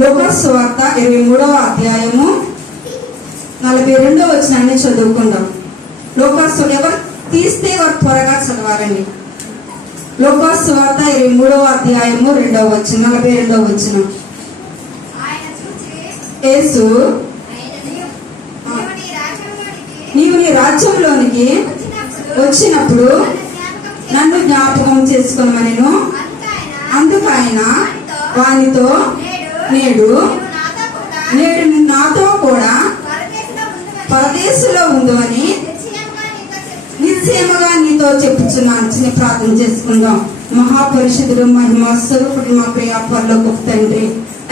లూకాసు సువార్త 23వ అధ్యాయము 42వ వచనాన్ని చదువుకుందాం. లూకాసు ఎవరు తీస్తే వారు త్వరగా చదవాలండి. లూకాసు సువార్త 23వ అధ్యాయము 2వ వచనం 42వ వచనం. యేసు నీవు నీ రాజ్యంలోనికి వచ్చినప్పుడు నన్ను జ్ఞాపకం చేసుకొనమనెను. అందుకు ఆయన వానితో నేడు నాతో కూడా పరదేశంలో ఉందని నిశ్చయముగా నీతో చెప్పుచున్నాను. ప్రార్థన చేసుకుందాం. మహాపరిషుడు మహిమ స్వరూపుడు మా ప్రియ పరలోకపు తండ్రి,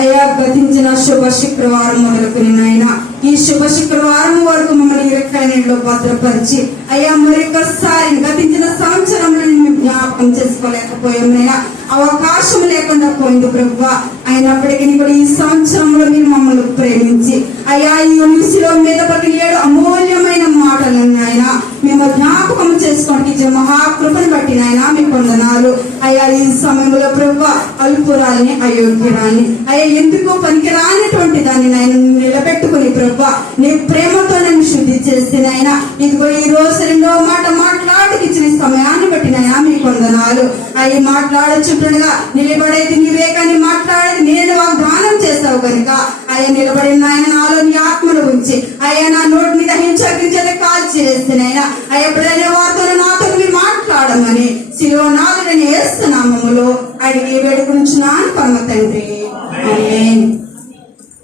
అయ్యా గతించిన శుభ శుక్రవారం మొదలుకుని నాయన ఈ శుభ శుక్రవారం వరకు మమ్మల్ని ఇరక్కైనలో భద్రపరిచి అయ్యా మరొకసారి గతించిన సంవత్సరంలో జ్ఞాపకం చేసుకోలేకపోయామైనా అవకాశం లేకుండా పోయింది ప్రభువా. అయినప్పటికీ కూడా ఈ సంవత్సరంలో మీరు మమ్మల్ని ప్రేమించి అయ్యా ఈ నిసిలో మీద 17 అమూల్యమైన మాటలు ఆయన మేము జ్ఞాపకం చేసుకోవడానికి ఇచ్చే మహాకృపను బట్టి నాయన మీకు వందనాలు. అయ్యా ఈ సమయంలో ప్రభువా అల్పురాల్ని అయోగ్యురాల్ని అయ్యా ఎందుకో పనికిరానటువంటి దాన్ని నాయన నిలబెట్టుకుని ప్రభువా నీ ప్రేమతో నన్ను శుద్ధి చేస్తే నాయన ఇదిగో ఈ రోజు 2వ మాట మాట్లాడికి ఇచ్చిన సమయాన్ని బట్టి నాయన మీకు వందనాలు. అవి మాట్లాడుచుంటుండగా నిలబడేది నీవే కానీ మాట్లాడేది నేను వాగ్దానం చేస్తావు కనుక అయ్యా నిలబడిన ఆయన నాలో నీ ఆత్మను ఉంచి అయ్యా నా నోటిని దహించే కాల్చి వేస్తున్నాయినా అయ్యా ఎప్పుడైనా వారితో నాతో మీరు మాట్లాడమని శిలువనాథుడిని యేసునామములో అడిగి వేడుకుంటున్నాను పరమ తండ్రి. ఆమేన్.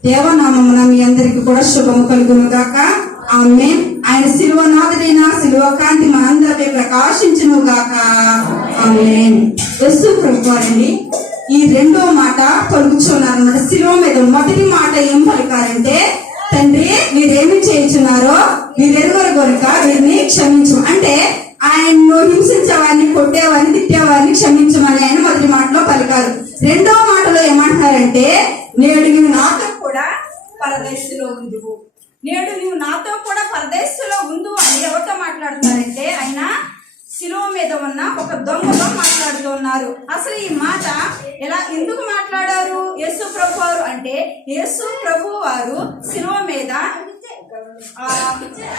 దేవనామమున మీ అందరికి కూడా శుభము కలుగును గాక. ఆమేన్. ఆయన శిలువనాథుడైన శిలువ కాంతి మనందరిపై ప్రకాశించును గాక. ఆమేన్. యేసు ప్రభువారండి ఈ 2వ మాట పలుకుచున్నారన్నమాట. శిలువ మీద మొదటి మాట ఏం పలికారంటే, తండ్రి మీరేమి చేయించున్నారో మీరెరుగరు గనుక వీరిని క్షమించు. అంటే ఆయన్ను హింసించేవారిని, కొట్టేవారిని, తిట్టేవారిని క్షమించమని ఆయన మొదటి మాటలో పలికారు. 2వ మాటలో ఏమంటున్నారంటే, నేడు నీవు నాతో కూడా పరదేశంలో ఉందువు. నేడు నీవు నాతో కూడా పరదేశంలో ఉండు అని ఎవరితో మాట్లాడుతున్నారంటే ఆయన శిలువ మీద ఉన్న ఒక దొంగతో మాట్లాడుతూ ఉన్నారు. అసలు ఈ మాట ఎందుకు మాట్లాడారు యేసు ప్రభు వారు అంటే, యేసు ప్రభు వారు శిలువ మీద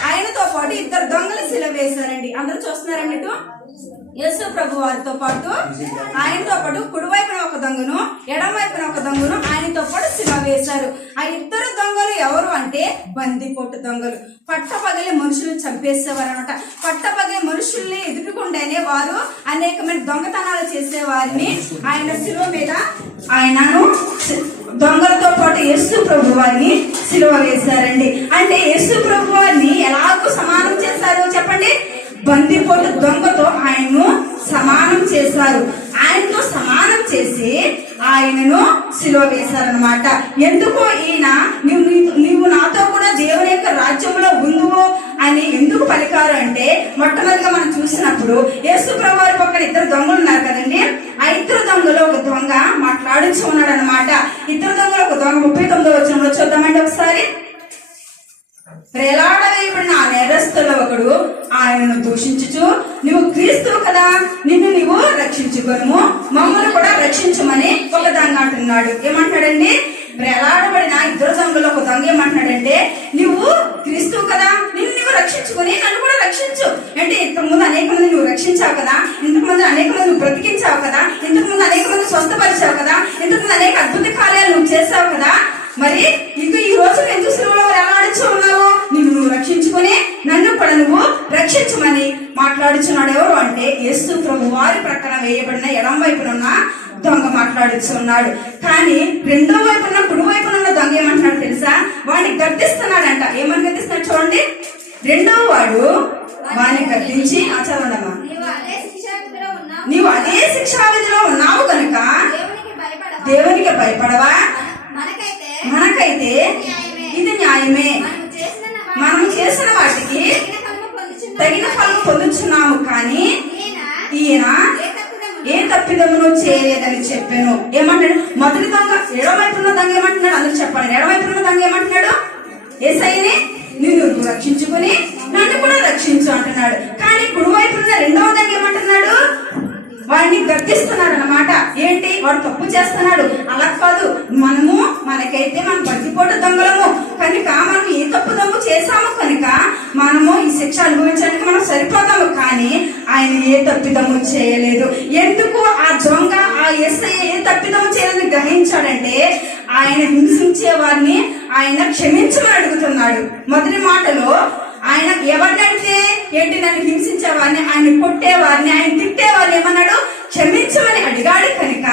ఆయనతో పాటు 2 దొంగలు శిలువ వేశారండి. అందరూ చూస్తున్నారండి. ఇటు యేసు ప్రభు వారితో పాటు ఆయనతో పాటు కుడివైపున ఒక దొంగను, ఎడమ వైపున ఒక దొంగను ఆయనతో పాటు శిలువ వేశారు. ఆ 2 దొంగలు ఎవరు అంటే బందిపోటు దొంగలు. పట్టపగలి మనుషులను చంపేసేవారు అనమాట. పట్టపగలి మనుషుల్ని ఎదుర్కొంటేనే వారు అనేకమైన దొంగతనాలు చేసేవారిని ఆయన శిలువ మీద ఆయనను దొంగలతో పాటు యేసు ప్రభు వారిని శిలువ వేశారండి. అంటే యేసు ప్రభు వారిని ఎలాగో సమానం చేశారు చెప్పండి. బందిపోటు దొంగతో ఆయన్ను సమానం చేశారు. ఆయనతో సమానం చేసి ఆయనను శిలువ వేశారనమాట. ఎందుకో ఈయన నీవు నాతో కూడా దేవుని యొక్క రాజ్యంలో ఉందువు అని ఎందుకు పలికారు అంటే, మొట్టమొదటిగా మనం చూసినప్పుడు యేసు ప్రభు వారి పక్కన 2 దొంగలు ఉన్నారు కదండి. ఆ 2 దొంగలు ఒక దొంగ మాట్లాడుచు ఉన్నాడు అనమాట. 2 దొంగలు ఒక దొంగ 39వ వచనంలో చూద్దామండి ఒకసారి. వేలాడవేయబడిన ఆ నేరస్తుల ఒకడు ఆయనను దూషించుచు, నువ్వు క్రీస్తువు కదా, నిన్ను నీవు రక్షించుకొనుము, మమ్మల్ని కూడా రక్షించమని ఒక దొంగ అంటున్నాడు. ఏమంటాడండి? వేలాడబడిన 2 దొంగలు ఒక దొంగ ఏమంటున్నాడంటే, నువ్వు క్రీస్తువు కదా, నిన్ను నువ్వు రక్షించుకొని నన్ను కూడా రక్షించు. అంటే ఇంతకుముందు అనేక మంది నువ్వు రక్షించావు కదా, ఇంతకుముందు అనేక మంది నువ్వు బ్రతికించావు కదా, ఇంతకుముందు అనేక మంది స్వస్థపరిచావు కదా, ఇంతకుముందు అనేక అద్భుత కార్యాలు నువ్వు చేసావు కదా, మరి ఇంకా ఈ రోజు ఎందుకు శిలువలో వేలాడుచు ఉన్నావు? నిన్ను నువ్వు రక్షించుకొని నన్ను కూడా నువ్వు రక్షించమని మాట్లాడుచున్నాడు. ఎవరు అంటే యేసు ప్రభు వారి ప్రక్కన వేయబడిన ఎడమ వైపున ఉన్న దొంగ మాట్లాడుచున్నాడు. కానీ 2వ వైపున కుడి వైపున ఉన్న దొంగ ఏమంటున్నాడు తెలుసా? వాడిని గద్దిస్తున్నాడంట. ఏమని గద్దిస్తున్నాడు చూడండి. 2వ వాడు వాడిని గద్దించి చదవండమ్మా, నీవు అదే శిక్షా విధిలో ఉన్నావు కనుక దేవునికి భయపడవా? మనకైతే ఇది న్యాయమే, మనం చేసిన వాటికి తగిన ఫలం పొందుతున్నాము, కానీ ఈయన ఏ తప్పిదమును చేయలేదని చెప్పాను. ఏమంటాడు? మొదటి దొంగ ఎడవైపున్న దొంగ ఏమంటున్నాడు? అందుకు చెప్పండి. ఎడవైపున్న దొంగ ఏమంటున్నాడు? యేసయ్యని నిన్ను రక్షించుకుని నన్ను కూడా రక్షించు అంటున్నాడు. కానీ కుడివైపున్న 2వ దొంగ ఏమంటున్నాడు? వాడిని గర్తిస్తున్నాడు అన్నమాట. ఏంటి వాడు తప్పు చేస్తున్నాడు, అలా కాదు, మనము మన మనకైతే మనం బందిపోటు దొంగలము కనుక మనం ఏ తప్పుదమ్ము చేశాము కనుక మనము ఈ శిక్ష అనుభవించడానికి మనం సరిపోతాము. కానీ ఆయన ఏ తప్పిదమ్ము చేయలేదు. ఎందుకు ఆ దొంగ ఆ యేసయ్య ఏ తప్పిదమ్ము చేయలేదని గ్రహించాడంటే ఆయన హింసించే వారిని ఆయన క్షమించమని అడుగుతున్నాడు. మొదటి మాటలో ఆయన ఎవరిని అడిగితే ఏంటి, నన్ను హింసించే వారిని, ఆయన కొట్టేవారిని, ఆయన తిట్టేవారిని ఏమన్నాడు, క్షమించమని అడిగాడు. కనుక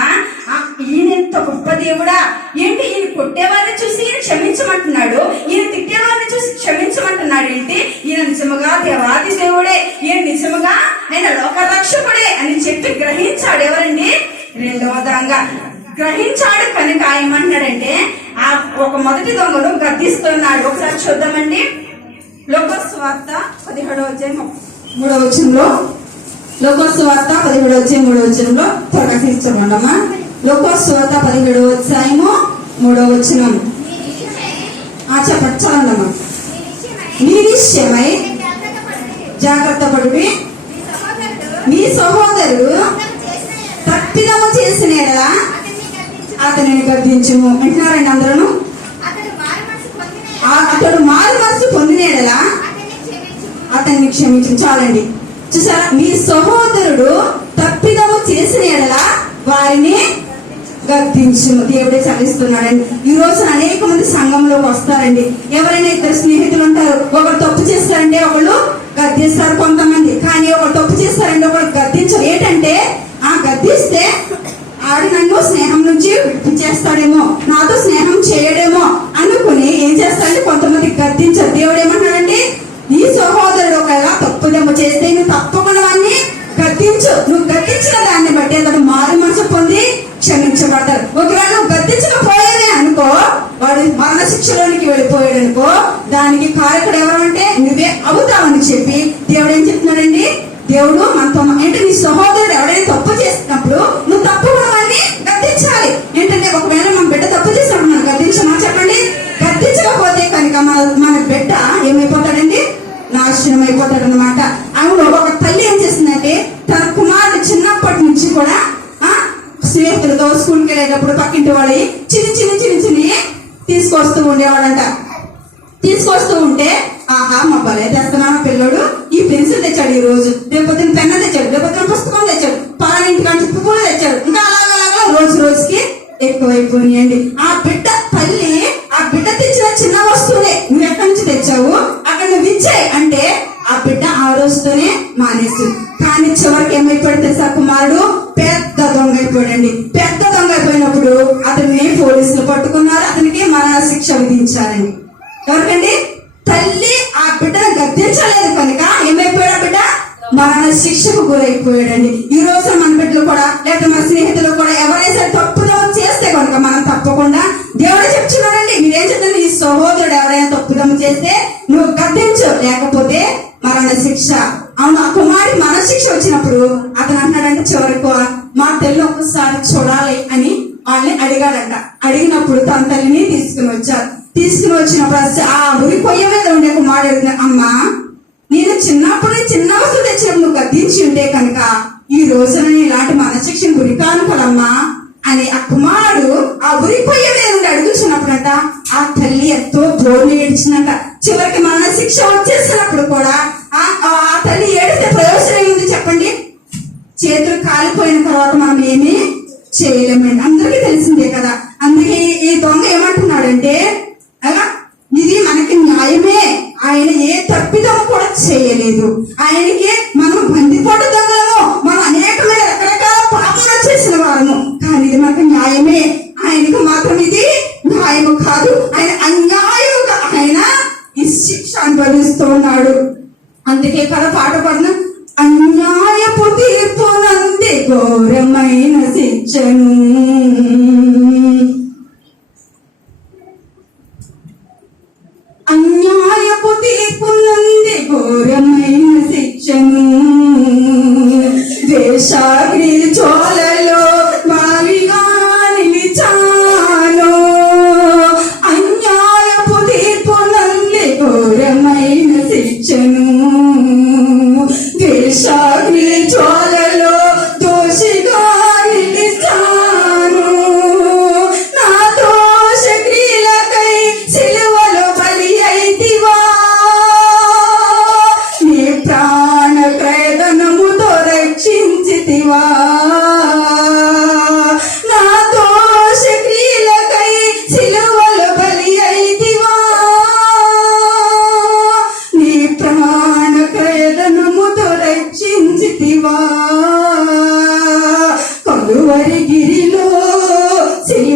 ఈయన ఎంత గొప్ప దేవుడా, ఏంటి ఈయన కొట్టేవారిని చూసి ఈయన క్షమించమంటున్నాడు, ఈయన తిట్టేవారిని చూసి క్షమించమంటున్నాడు. ఏంటి ఈయన నిజముగా దేవాది దేవుడే, ఈయన నిజముగా ఆయన లోక రక్షకుడే అని చెప్పి గ్రహించాడు. ఎవరండి? రెండవ దొంగ గ్రహించాడు. కనుక ఏమంటున్నాడంటే ఆ ఒక మొదటి దొంగను గద్దిస్తున్నాడు. ఒకసారి చూద్దామండి. లోకాసు వార్త 17:3 లోకాసు వార్త 17:3 త్వరగా తీర్చమండమ్మా. లోకాసు వార్త 17:3 చెప్పండి, చదవండమ్మా. నీ విషయమై జాగ్రత్త పడి నీ సహోదరుడు తప్పిదము చేసిన ఎడల అతనిని గద్దించుము అంటున్నారండి అందరూ. అతడు మారు మనసు పొందిన ఎడల అతన్ని క్షమించు. చాలండి, చూసారా? మీ సహోదరుడు తప్పిదము చేసిన ఎడల వారిని గద్దించుము. దేవుడే చదివిస్తున్నాడండి. ఈ రోజు అనేక మంది సంఘంలోకి వస్తారండి. ఎవరైనా ఇద్దరు స్నేహితులు ఉంటారు, ఒకరు తప్పు చేస్తారంటే ఒకళ్ళు గద్దిస్తారు కొంతమంది. కానీ ఒకరు తప్పు చేస్తారంటే ఒకరు గద్దించరు. ఏంటంటే ఆ గద్దిస్తే ఆడు నన్ను స్నేహం నుంచి విడిపించేస్తాడేమో, నాతో స్నేహం చేయడేమో అనుకుని ఏం చేస్తాడంటే కొంతమంది గద్దించారు. దేవుడు ఏమంటాడంటే నీ సహోదరుడు ఒకవేళ తప్పుదమ్ము చేస్తే నువ్వు తప్పకుండా వాడిని గద్దించు. నువ్వు గద్దించిన దాన్ని బట్టి అతను మారు మనసు పొంది క్షమించబడతాడు. ఒకవేళ నువ్వు గద్దించకపోయేదే అనుకో, వాడు మరణ శిక్షలోనికి వెళ్ళిపోయాడు అనుకో, దానికి కారకుడు ఎవరంటే నువ్వే అవుతావని చెప్పి దేవుడు ఏం చెప్తున్నాడండి? దేవుడు మనతో ఏంటి, నీ సహోదరుడు ఎవరైనా తప్పు చేసినప్పుడు నువ్వు తప్పకుండా వాడిని గద్దించాలి. ఏంటంటే ఒకవేళ మన బిడ్డ తప్పు చేసినప్పుడు మనం గద్దించమా? చెప్పండి. గద్దించకపోతే కనుక మన బిడ్డ ఏమైపోతాడండి? నాశనం అయిపోతాడు అనమాట. అవును, ఒక తల్లి ఏం చేస్తుందంటే తన కుమారుడు చిన్నప్పటి నుంచి కూడా స్నేహితులతో స్కూల్కి వెళ్ళేటప్పుడు పక్కింటి వాళ్ళని చిన్ని తీసుకొస్తూ ఉండేవాడంట. తీసుకొస్తూ ఉంటే ఆహా మా భలే తెస్తున్నాను పిల్లడు, ఈ పెన్సిల్ తెచ్చాడు ఈ రోజు, రేపొద్దున పెన్న తెచ్చాడు, రేపొద్దున పుస్తకం తెచ్చాడు, పాలనింటికాంచి పువ్వులు తెచ్చాడు, ఇంకా అలాగలాగా రోజు రోజుకి ఎక్కువైపోయినాయండి. ఆ బిడ్డ తల్లి ఆ బిడ్డ తెచ్చిన చిన్న వస్తువులే నువ్వు ఎక్కడి నుంచి తెచ్చావు, అక్కడ నువ్వు ఇచ్చాయి అంటే ఆ బిడ్డ ఆ రోజుతోనే మానేసి. కానీ చివరికి ఏమైపోయాడు తెలుసా? కుమారుడు పెద్ద దొంగ అయిపోయాడండి. పెద్ద దొంగ అయిపోయినప్పుడు అతన్ని పోలీసులు పట్టుకున్నారు, అతనికి మరణ శిక్ష విధించారండి. ఎవరికండి? తల్లి ఆ బిడ్డను గద్దించలేదు కనుక ఏమైపోయాడు? బిడ్డ మరణ శిక్షకు గురైపోయాడండి. ఈ రోజు మన బిడ్డలు కూడా లేకపోతే మన స్నేహితులు కూడా ఎవరైనా తప్పుదమ్ము చేస్తే కనుక మనం తప్పకుండా దేవుడే చెప్తున్నాడండి. మీరేం చెప్తారు? ఈ సహోదరుడు ఎవరైనా తప్పుదమ్ము చేస్తే నువ్వు గద్దించు, లేకపోతే మరణ శిక్ష. అవును, ఆ కుమారుడి మరణ శిక్ష వచ్చినప్పుడు అతను అంటున్నాడంటే చివరికి మా తల్లి ఒక్కసారి చూడాలి అని వాళ్ళని అడిగాడంట. అడిగినప్పుడు తన తల్లిని తీసుకుని వచ్చారు. తీసుకుని వచ్చినప్పుడు ఆ ఉరి పొయ్య మీద ఉండే కుమారుడు అడిగిన, అమ్మా నేను చిన్నప్పుడు చిన్న వస్తువు తెచ్చినప్పుడు నువ్వు గద్దించి ఉంటే కనుక ఈ రోజున ఇలాంటి మనశిక్షను గురి కాను కదమ్మా అని ఆ కుమారుడు ఆ ఉరి పొయ్య మీద ఉండి అడుగుతున్నప్పుడంట ఆ తల్లి ఎంతో బోర్ని ఏడ్చినట్ట. చివరికి మరణ శిక్ష వచ్చేసినప్పుడు కూడా ఆ తల్లి ఏడితే ప్రయోజనం ఏముంది చెప్పండి? చేతులు కాలిపోయిన తర్వాత మనం ఏమీ చేయలేమండి, అందరికీ తెలిసిందే కదా. అందుకే ఈ దొంగ ఏమంటున్నాడంటే ఇది మనకి న్యాయమే, ఆయన ఏ తప్పిదము కూడా చేయలేదు, ఆయనకి మనం బందిపోటు దొంగలము, మనం అనేకమైన రకరకాల పాపలు చేసిన వారము, కానీ ఇది మనకు న్యాయమే, ఆయనకు మాత్రం ఇది న్యాయము కాదు, ఆయన అన్యాయముగా ఆయన ఈ శిక్ష అనుభవిస్తూ ఉన్నాడు. అందుకే కదా పాట పడిన అన్యాయపు తీర్పునంది ఘోరమైన శిక్షను, అన్యాయపు తీర్పునంది ఘోరమైన శిక్ష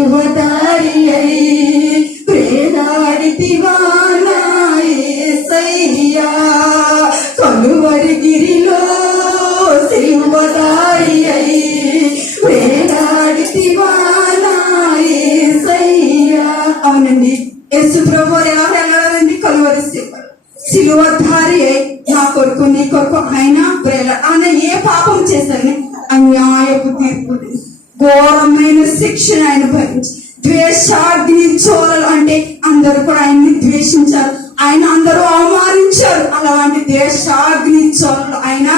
సిలువదారి అయి వేలాడితివా నా యేసయ్యా, కలువరి గిరిలో సిలువదారి అయి వేలాడితివా నా యేసయ్యా. అవునండి, యేసు ప్రభువు ఎలా వెళ్ళాలండి? కలువరి సిలువధారి అయి నా కొరకు నీ కొరకు ఆయన ఆయన ఏ పాపం చేశారని అన్యాయపు తీర్పు, ఘోరమైన శిక్షణ ఆయన భరించి, ద్వేషాగ్ని చోరలు అంటే అందరూ కూడా ఆయన్ని ద్వేషించారు, ఆయన అందరూ అవమానించారు. అలాంటి ద్వేషాగ్ని చోరలు ఆయన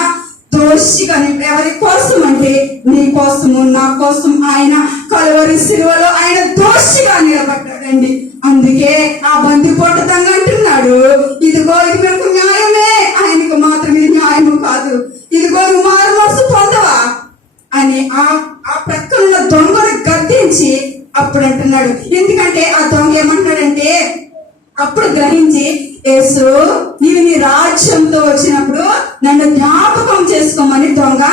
దోషిగా, ఎవరి కోసం అంటే నీ కోసము నా కోసం ఆయన కలువరి సిలువలో ఆయన దోషిగా నిలబడ్డాడండి. అందుకే ఆ బందిపోటు దొంగ అంటున్నాడు, ఇదిగో ఇది మీకు న్యాయమే, ఆయనకు మాత్రం ఇది న్యాయము కాదు, ఇదిగో నువ్వు మారు మనసు పొందవా అని ఆ ప్రక్కన దొంగను గద్దించి అప్పుడు అంటున్నాడు. ఎందుకంటే ఆ దొంగ ఏమంటాడంటే అప్పుడు గ్రహించి, యేసు నీవు నీ రాజ్యంతో వచ్చినప్పుడు నన్ను జ్ఞాపకం చేసుకోమని దొంగ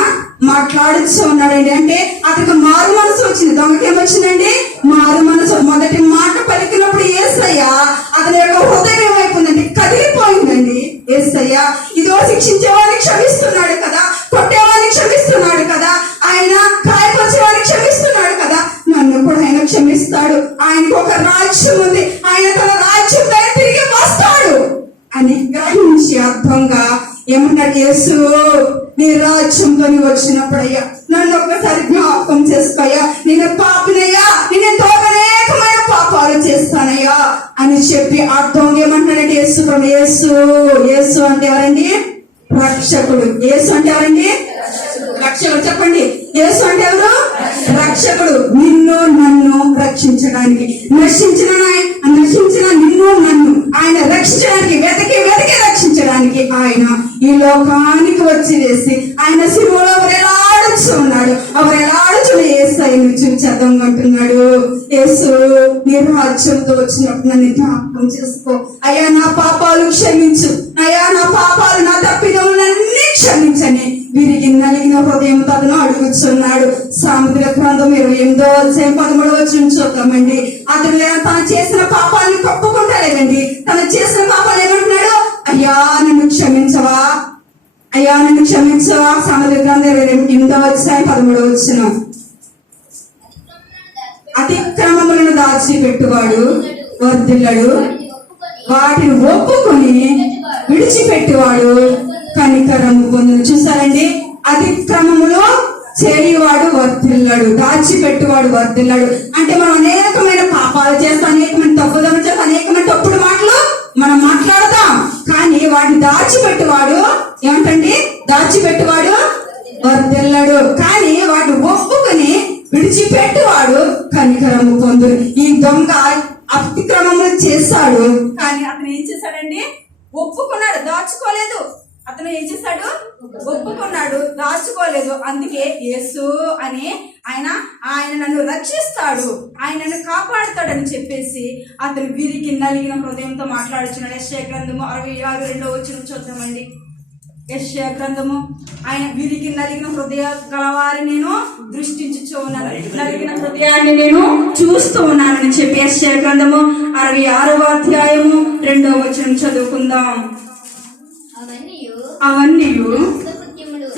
మాట్లాడుతూ ఉన్నాడండి. అంటే అతనికి మారు మనసు వచ్చింది. దొంగకి ఏమొచ్చిందండి? మారు మనసు. మొదటి మాట పలికినప్పుడు యేసయ్య అతని యొక్క హృదయం ఏమైపోయిందండి? కదిలిపోయిందండి. యేసయ్య ఇదో శిక్షించేవాడిని క్షమిస్తున్నాడు కదా, కొట్టేవాడిని క్షమిస్తున్నాడు కదా, ఆయన గాయపరిచేవాడిని క్షమిస్తున్నాడు కదా, నన్ను కూడా ఆయన క్షమిస్తాడు. ఆయనకు ఒక రాజ్యం ఉంది, ఆయన తన రాజ్యం దగ్గర తిరిగి వస్తాడు అని గ్రహించి అర్థంగా ఏమన్నాడు? యేసు నీ రాజ్యంతో వచ్చినప్పుడయ్యా నన్ను ఒక్కసారి జ్ఞాపకం చేసుకోయ్యా, నేను పాపినయ్యా, నేను అనేకమైన పాపాలు చేస్తానయ్యా అని చెప్పి అర్థం ఏమంటున్నాడంటే యేసు యేసు యేసు అంటే ఎవరండి? రక్షకుడు. యేసు అంటే ఎవరండి? రక్షకుడు. చెప్పండి, యేసు అంటే ఎవరు? రక్షకుడు. నిన్ను నన్ను రక్షించడానికి, నశించిన నిన్ను నన్ను ఆయన రక్షించడానికి, వెతకి రక్షించడానికి ఆయన ఈ లోకానికి వచ్చి వేసి ఆయన సిలువలో ఎవరెలాడుచు ఉన్నాడు, ఎవరెలాడుచు యేసయ్యను చూసి అర్థం అంటున్నాడు, యేసు నీ రాజ్యంతో వచ్చినప్పుడు నన్ను జ్ఞాపకం చేసుకో అయ్యా, నా పాపాలు క్షమించు అయ్యా, నా పాపాలు నా తప్పిదములన్నీ క్షమించని విరిగి నలిగిన హృదయంతో అతను అడుగుతున్నాడు. సామెతల గ్రంథం 28:13 చూద్దామండి. అతను తను చేసిన పాపాలను కప్పుకుంటాలేదండి, తను చేసిన పాపాలు ఏమంటున్నాడు? అయ్యా నన్ను క్షమించవా, అయ్యా నన్ను క్షమించవా. సామెతల గ్రంథం 28:13 అతిక్రమములను దాచిపెట్టువాడు వర్ధిల్లడు, వాటిని ఒప్పుకొని విడిచిపెట్టువాడు కనికరము పొందును. చూసారండి, అతిక్రమములో చేయువాడు వర్ధిల్లడు, దాచిపెట్టువాడు వర్ధిల్లడు. అంటే మనం అనేకమైన పాపాలు చేస్తాం, అనేకమైన తప్పుదలు చేస్తాం, అనేకమైన తప్పుడు మాటలు మనం మాట్లాడతాం, కానీ వాడిని దాచిపెట్టువాడు ఏమంటండి? దాచిపెట్టువాడు వర్ధిల్లడు. కానీ వాడు ఒప్పుకొని విడిచిపెట్టువాడు కనికరము పొందును. ఈ దొంగ అతిక్రమములు చేశాడు, కానీ అతను ఏం చేశాడండి? ఒప్పుకున్నాడు, దాచుకోలేదు. అతను ఏం చేశాడు? ఒప్పుకున్నాడు, దాచుకోలేదు. అందుకే యేసు అని ఆయన నన్ను రక్షిస్తాడు, ఆయన నన్ను కాపాడుతాడని చెప్పేసి అతను విరికి నలిగిన హృదయంతో మాట్లాడుచున్నాడు. యెషయా గ్రంథము 66:2 చూద్దామండి. యెషయా గ్రంథము, ఆయన విరికి నలిగిన హృదయ గలవారి నేను దృష్టించుచూ ఉన్నాను, నలిగిన హృదయాన్ని నేను చూస్తూ ఉన్నానని చెప్పి యెషయా గ్రంథము 66:2 చదువుకుందాం. అవన్నీ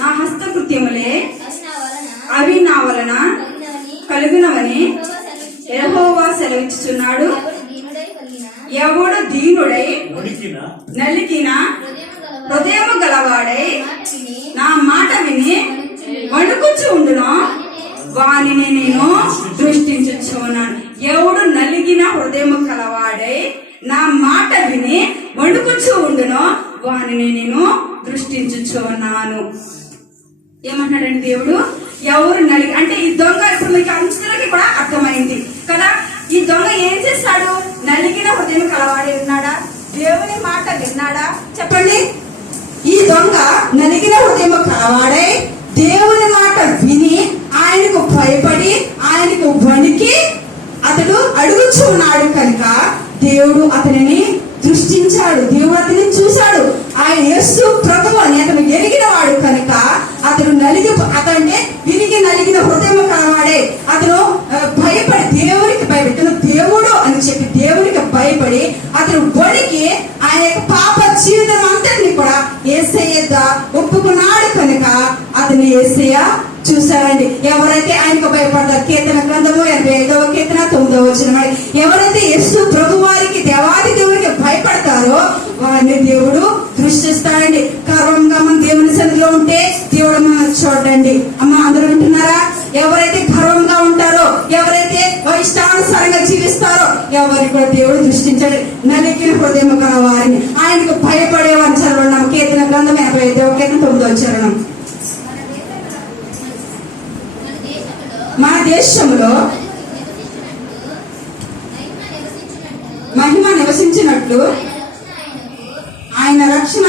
నా హస్తకృత్యములే, అవి నా వలన కలిగినవని యెహోవా సెలవిచ్చుచున్నాడు. ఎవడు దీనుడై నలిగిన హృదయము గలవాడై నా మాట విని వణుకుచు ఉండునో వానిని నేను దృష్టించుచున్నాను. ఎవడు నలిగిన హృదయము గలవాడై నా మాట విని వణుకుచు ఉండునో వానిని నేను దృష్టించుచున్నాను. ఏమంటున్నాడండి దేవుడు? ఎవరు నలిగి అంటే ఈ దొంగ, ఇప్పుడు మీకు అందరికీ కూడా అర్థమైంది కదా, ఈ దొంగ ఏం చేస్తాడు? నలిగిన హృదయం కలవాడే ఉన్నాడా? దేవుని మాట విన్నాడా? చెప్పండి. ఈ దొంగ నలిగిన హృదయం కలవాడై దేవుని మాట విని ఆయనకు భయపడి ఆయనకు వణికి అతడు అడుగుచున్నాడు కనుక దేవుడు అతనిని దృష్టించాడు, దేవుడు అతన్ని చూశాడు. ఆయన యేసు ప్రభువు అని అతను ఎరిగిన వాడు కనుక అతడు అతన్ని విరిగి నలిగిన హృదయం కలవాడే. అతను భయపడి దేవునికి భయపడి, ఇతను దేవుడు అని చెప్పి దేవునికి భయపడి అతను వణికి ఆయన యొక్క పాప జీవితం అంతటిని కూడా యేసయ్య ఒప్పుకున్నాడు కనుక అతని యేసయ్య చూసారండి. ఎవరైతే ఆయనకు భయపడతారు, కీర్తన గ్రంథము 85వ కీర్తన 9వ వచనం, ఎవరైతే యేసు ప్రభు వారికి దేవాది దేవునికి భయపడతారో వారిని దేవుడు దృష్టిస్తాడండి. గర్వంగా మన దేవుని సన్నిధిలో ఉంటే దేవుడు మనం చూడండి. అమ్మ అందరూ వింటున్నారా? ఎవరైతే గర్వంగా ఉంటారో, ఎవరైతే ఇష్టానుసారంగా జీవిస్తారో ఎవరికి కూడా దేవుడు దృష్టించాడు. నలిగిన హృదయం గల వారిని, ఆయనకు భయపడేవారిని చదవడం. కీర్తన గ్రంథం 85వ కీర్తన 9వ చరణం. మన దేశంలో మహిమ నివసించినట్లు ఆయన రక్షణ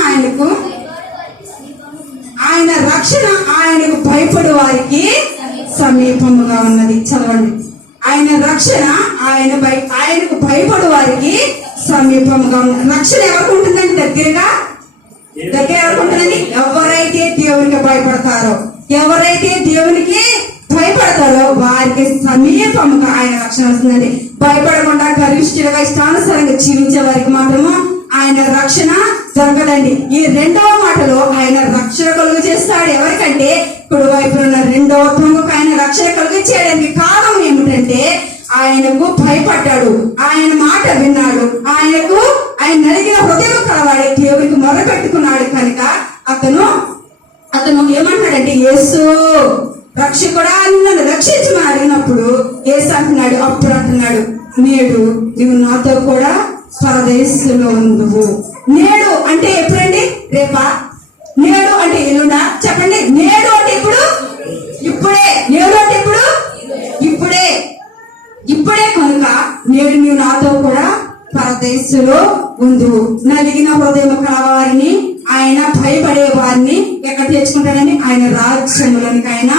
ఆయనకు భయపడు వారికి సమీపముగా ఉన్నది. చదవండి. ఆయన రక్షణ ఆయనకు భయపడు వారికి సమీపముగా ఉన్నది. రక్షణ ఎవరికి ఉంటుందండి? దగ్గర ఎవరికి ఉంటుందండి? ఎవరైతే దేవునికి భయపడతారో, ఎవరైతే దేవునికి భయపడతారో వారికి సమీపముగా ఆయన రక్షణ వస్తుందండి. భయపడకుండా గరిష్ఠులుగా ఇష్టానుసారంగా జీవించే వారికి మాత్రము ఆయన రక్షణ దొరకదండి. ఈ రెండవ మాటలో ఆయన రక్షణ కలుగు చేస్తాడు. ఎవరికంటే ఇప్పుడు వైపు ఉన్న రెండవ త్వంగుకు ఆయన రక్షణ కలుగు చేయడానికి కారణం ఏమిటంటే ఆయనకు భయపడ్డాడు, ఆయన మాట విన్నాడు, ఆయన నలిగిన హృదయం కలవాడి దేవుడికి మొరపెట్టుకున్నాడు కనుక అతను ఏమంటాడంటే, యేసు రక్షకుడా నన్ను రక్షించమని అడిగినప్పుడు యేసు అంటున్నాడు, అప్పుడు అంటున్నాడు, నేడు నువ్వు నాతో కూడా పరదేశంలో ఉందువు. నేడు అంటే ఎప్పుడండి? రేపా? నేడు అంటే ఎల్లుండా? చెప్పండి. నేడు అంటే ఇప్పుడే. నేడు అంటే ఇప్పుడే కనుక నేడు నీవు నాతో కూడా పరదేశంలో ఉందువు. నలిగిన హృదయం కలవారిని, ఆయన భయపడే వారిని ఎక్కడ తెచ్చుకుంటాడని? ఆయన రాజ్యంలోనికి ఆయన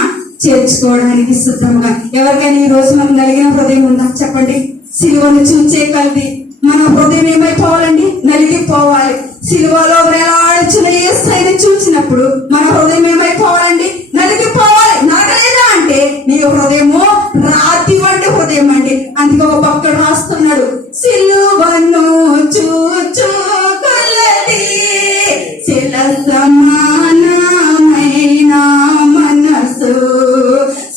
చేర్చుకోవడానికి సిద్ధంగా. ఎవరికైనా ఈ రోజు మనకు నలిగిన హృదయం ఉందా? చెప్పండి. సిలువను చూచే కలిగి మన హృదయం ఏమైపోవాలండి? నలిగిపోవాలి. సిలువలో వేలాడుచున్న యేసయ్యను చూసినప్పుడు మన హృదయం ఏమైపోవాలండి? నలిగిపోవాలి. నలగలేదా అంటే నీ హృదయము రాతి వంటి హృదయం అండి. అందుకే ఒక భక్తుడు రాస్తున్నాడు, సిలువను చూచు కొలది శిల సమానమైన మనసు,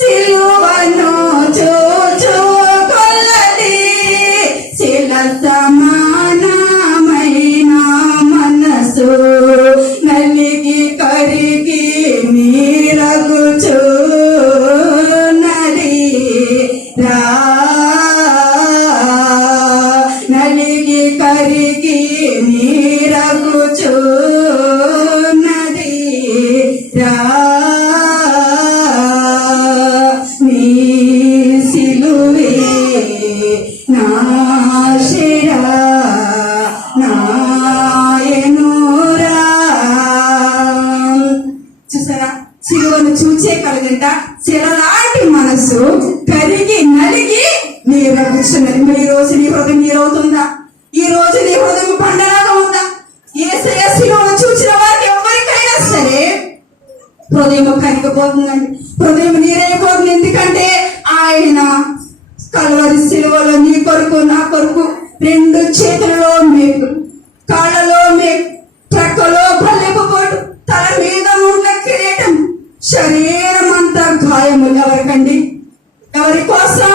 సిలువను చూచు కొలది శిల సమానమైన మనసు, నలిగి కరిగి నీరగుచు నలిగి కరిగి నీరగుచున్నది నీ సిలువే నాశిరా నాయనురా. చూసారా? సిలువను చూచే కలగంట శిలలాంటి మనసు కరిగి నలిగి నీరగుచున్నది. ఈ రోజు నీ హృదయం నీరవుతుందా? ఈ రోజు నీ హృదయం బండలాగా ఉందా? యేసయ్య సిలువను చూసిన వారికి ఎవరికైనా సరే హృదయం కరిగిపోతుందండి, హృదయం నీరైపోతుంది. ఎందుకంటే ఆయన కల్వరి సిలువలో నీ కొరకు నా కొరకు రెండు చేతులలో మేకు, కాళ్ళలో మేకు, ప్రక్కలో బల్లెపు పోటు, తల మీద ఉన్న కిరీటం, శరీరం అంతా గాయములు. ఎవరికండి? ఎవరి కోసం?